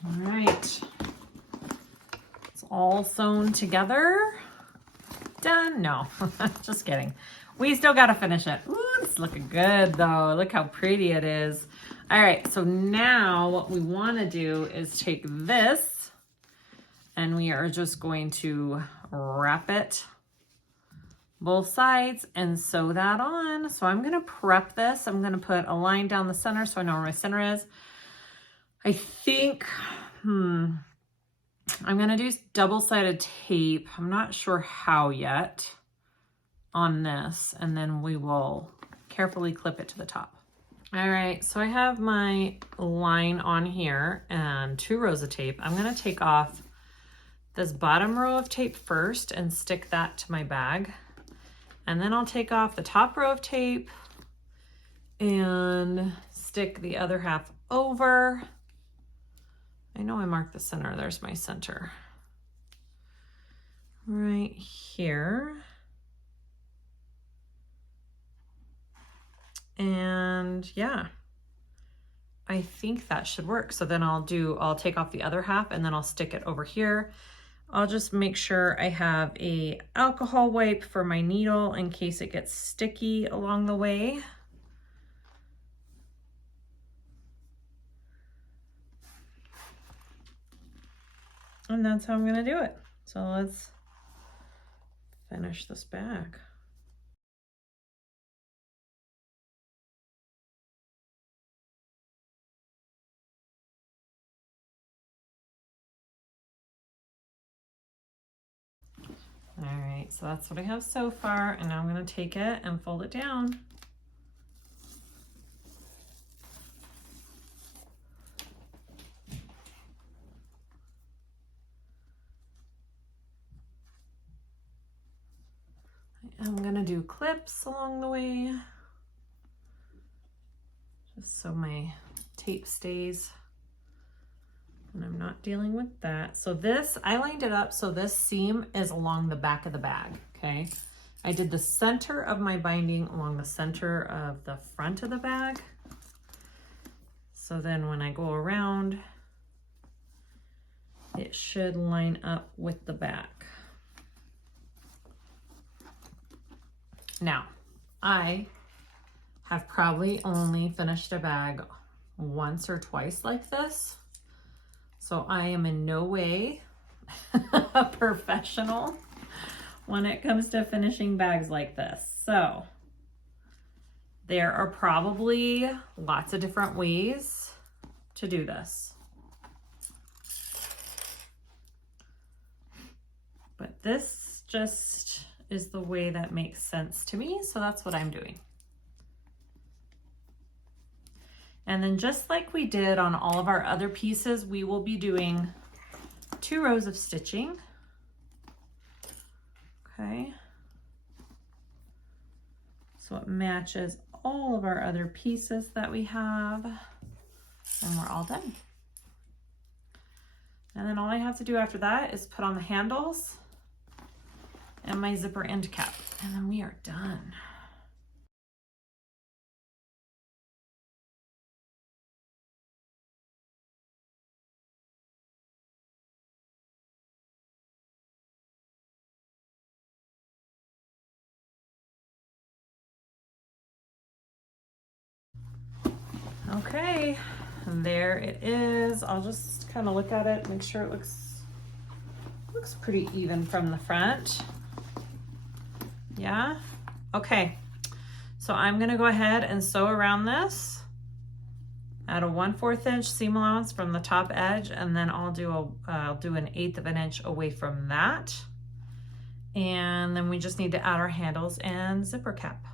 All right, it's all sewn together. Done? No, just kidding. We still got to finish it. Ooh, it's looking good though. Look how pretty it is. All right, so now what we want to do is take this and we are just going to wrap it both sides and sew that on. So I'm going to prep this. I'm going to put a line down the center so I know where my center is. I think, I'm going to do double-sided tape. I'm not sure how yet on this, and then we will carefully clip it to the top. All right, so I have my line on here and 2 rows of tape. I'm going to take off this bottom row of tape first and stick that to my bag. And then I'll take off the top row of tape and stick the other half over. I know I marked the center. There's my center. Right here. And yeah, I think that should work. So then I'll take off the other half and then I'll stick it over here. I'll just make sure I have a alcohol wipe for my needle in case it gets sticky along the way. And that's how I'm gonna do it. So let's finish this bag. All right, so that's what I have so far, and now I'm gonna take it and fold it down. I'm gonna do clips along the way, just so my tape stays and I'm not dealing with that. So this, I lined it up so this seam is along the back of the bag, okay? I did the center of my binding along the center of the front of the bag. So then when I go around, it should line up with the back. Now, I have probably only finished a bag once or twice like this, so I am in no way a professional when it comes to finishing bags like this. So there are probably lots of different ways to do this. But this just is the way that makes sense to me, so that's what I'm doing. And then just like we did on all of our other pieces, we will be doing 2 rows of stitching. Okay. So it matches all of our other pieces that we have, and we're all done. And then all I have to do after that is put on the handles and my zipper end cap, and then we are done. Okay, there it is. I'll just kind of look at it, make sure it looks pretty even from the front. Yeah, okay. So I'm gonna go ahead and sew around this at a 1/4 inch seam allowance from the top edge, and then I'll do an 1/8 of an inch away from that. And then we just need to add our handles and zipper cap.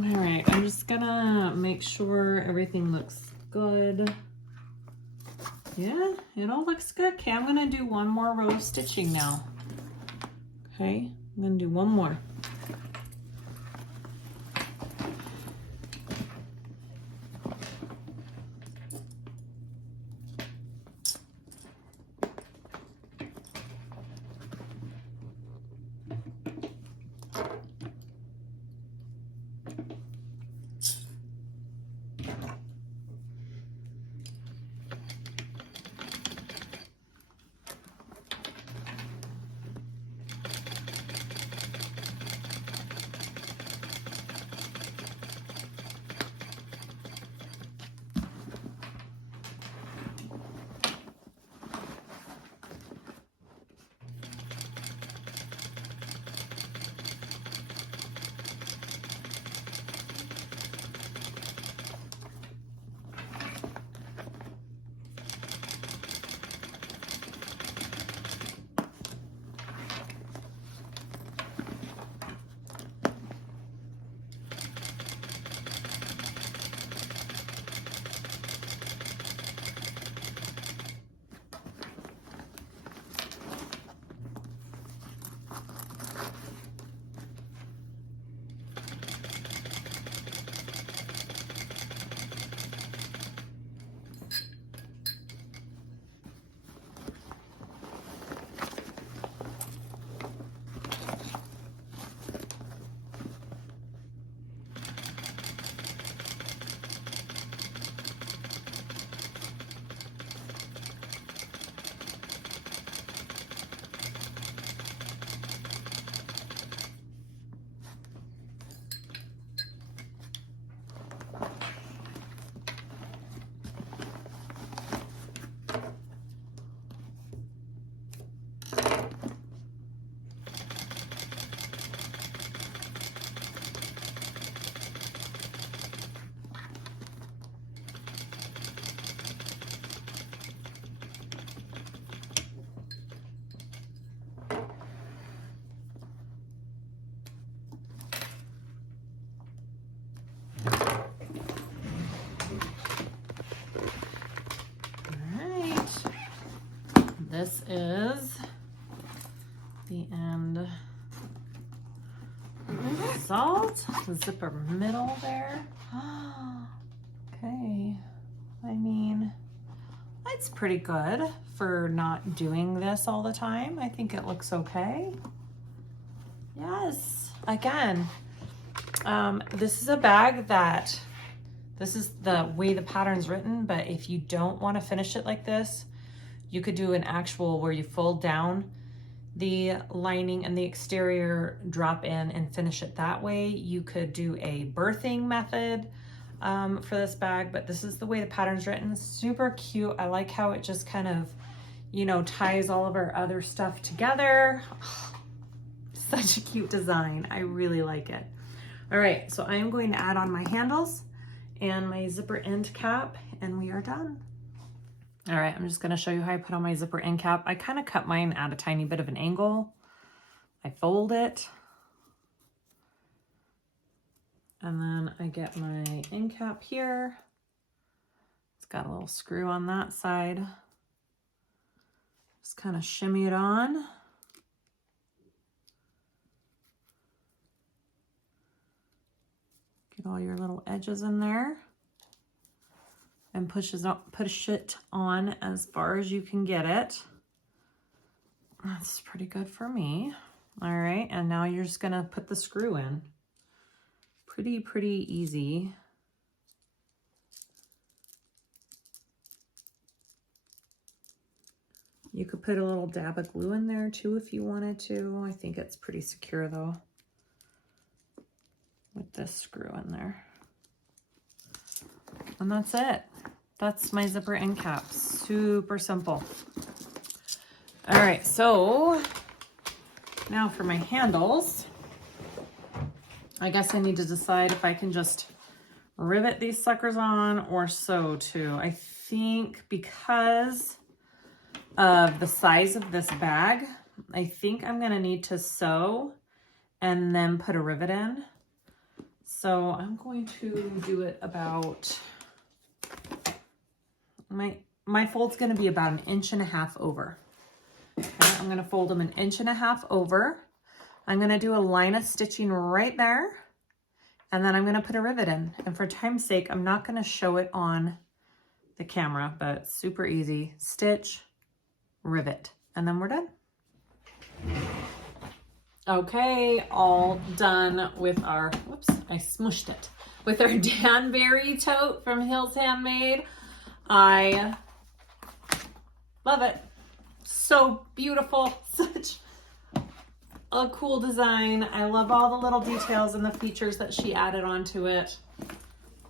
All right, I'm just gonna make sure everything looks good. Yeah, it all looks good. Okay, I'm gonna do one more row of stitching now. Okay, I'm gonna do one more. This is the end result. The zipper middle there. Okay, I mean, it's pretty good for not doing this all the time. I think it looks okay. Yes, again, this is a bag that, this is the way the pattern's written, but if you don't want to finish it like this, you could do an actual where you fold down the lining and the exterior, drop in and finish it that way. You could do a birthing method for this bag, but this is the way the pattern's written. Super cute. I like how it just kind of, you know, ties all of our other stuff together. Oh, such a cute design. I really like it. All right, so I am going to add on my handles and my zipper end cap, and we are done. All right, I'm just gonna show you how I put on my zipper end cap. I kind of cut mine at a tiny bit of an angle. I fold it. And then I get my end cap here. It's got a little screw on that side. Just kind of shimmy it on. Get all your little edges in there. And push it on as far as you can get it. That's pretty good for me. All right, and now you're just gonna put the screw in. Pretty easy. You could put a little dab of glue in there too if you wanted to. I think it's pretty secure though, with this screw in there. And that's it. That's my zipper end cap. Super simple. All right, so now for my handles. I guess I need to decide if I can just rivet these suckers on or sew too. I think because of the size of this bag, I think I'm gonna need to sew and then put a rivet in. So I'm going to do it about, my fold's going to be about 1.5 inches over. Okay, I'm going to fold them 1.5 inches over. I'm going to do a line of stitching right there, and then I'm going to put a rivet in. And for time's sake, I'm not going to show it on the camera, but super easy. Stitch, rivet, and then we're done. Okay, all done with our, whoops, I smushed it, with our Danbury tote from Hills Handmade. I love it. So beautiful, such a cool design. I love all the little details and the features that she added onto it.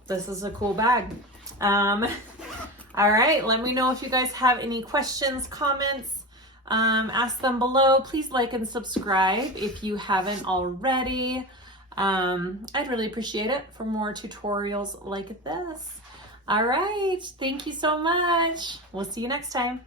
This is a cool bag. All right, let me know if you guys have any questions, comments. Ask them below. Please like and subscribe if you haven't already. I'd really appreciate it for more tutorials like this. All right, thank you so much. We'll see you next time.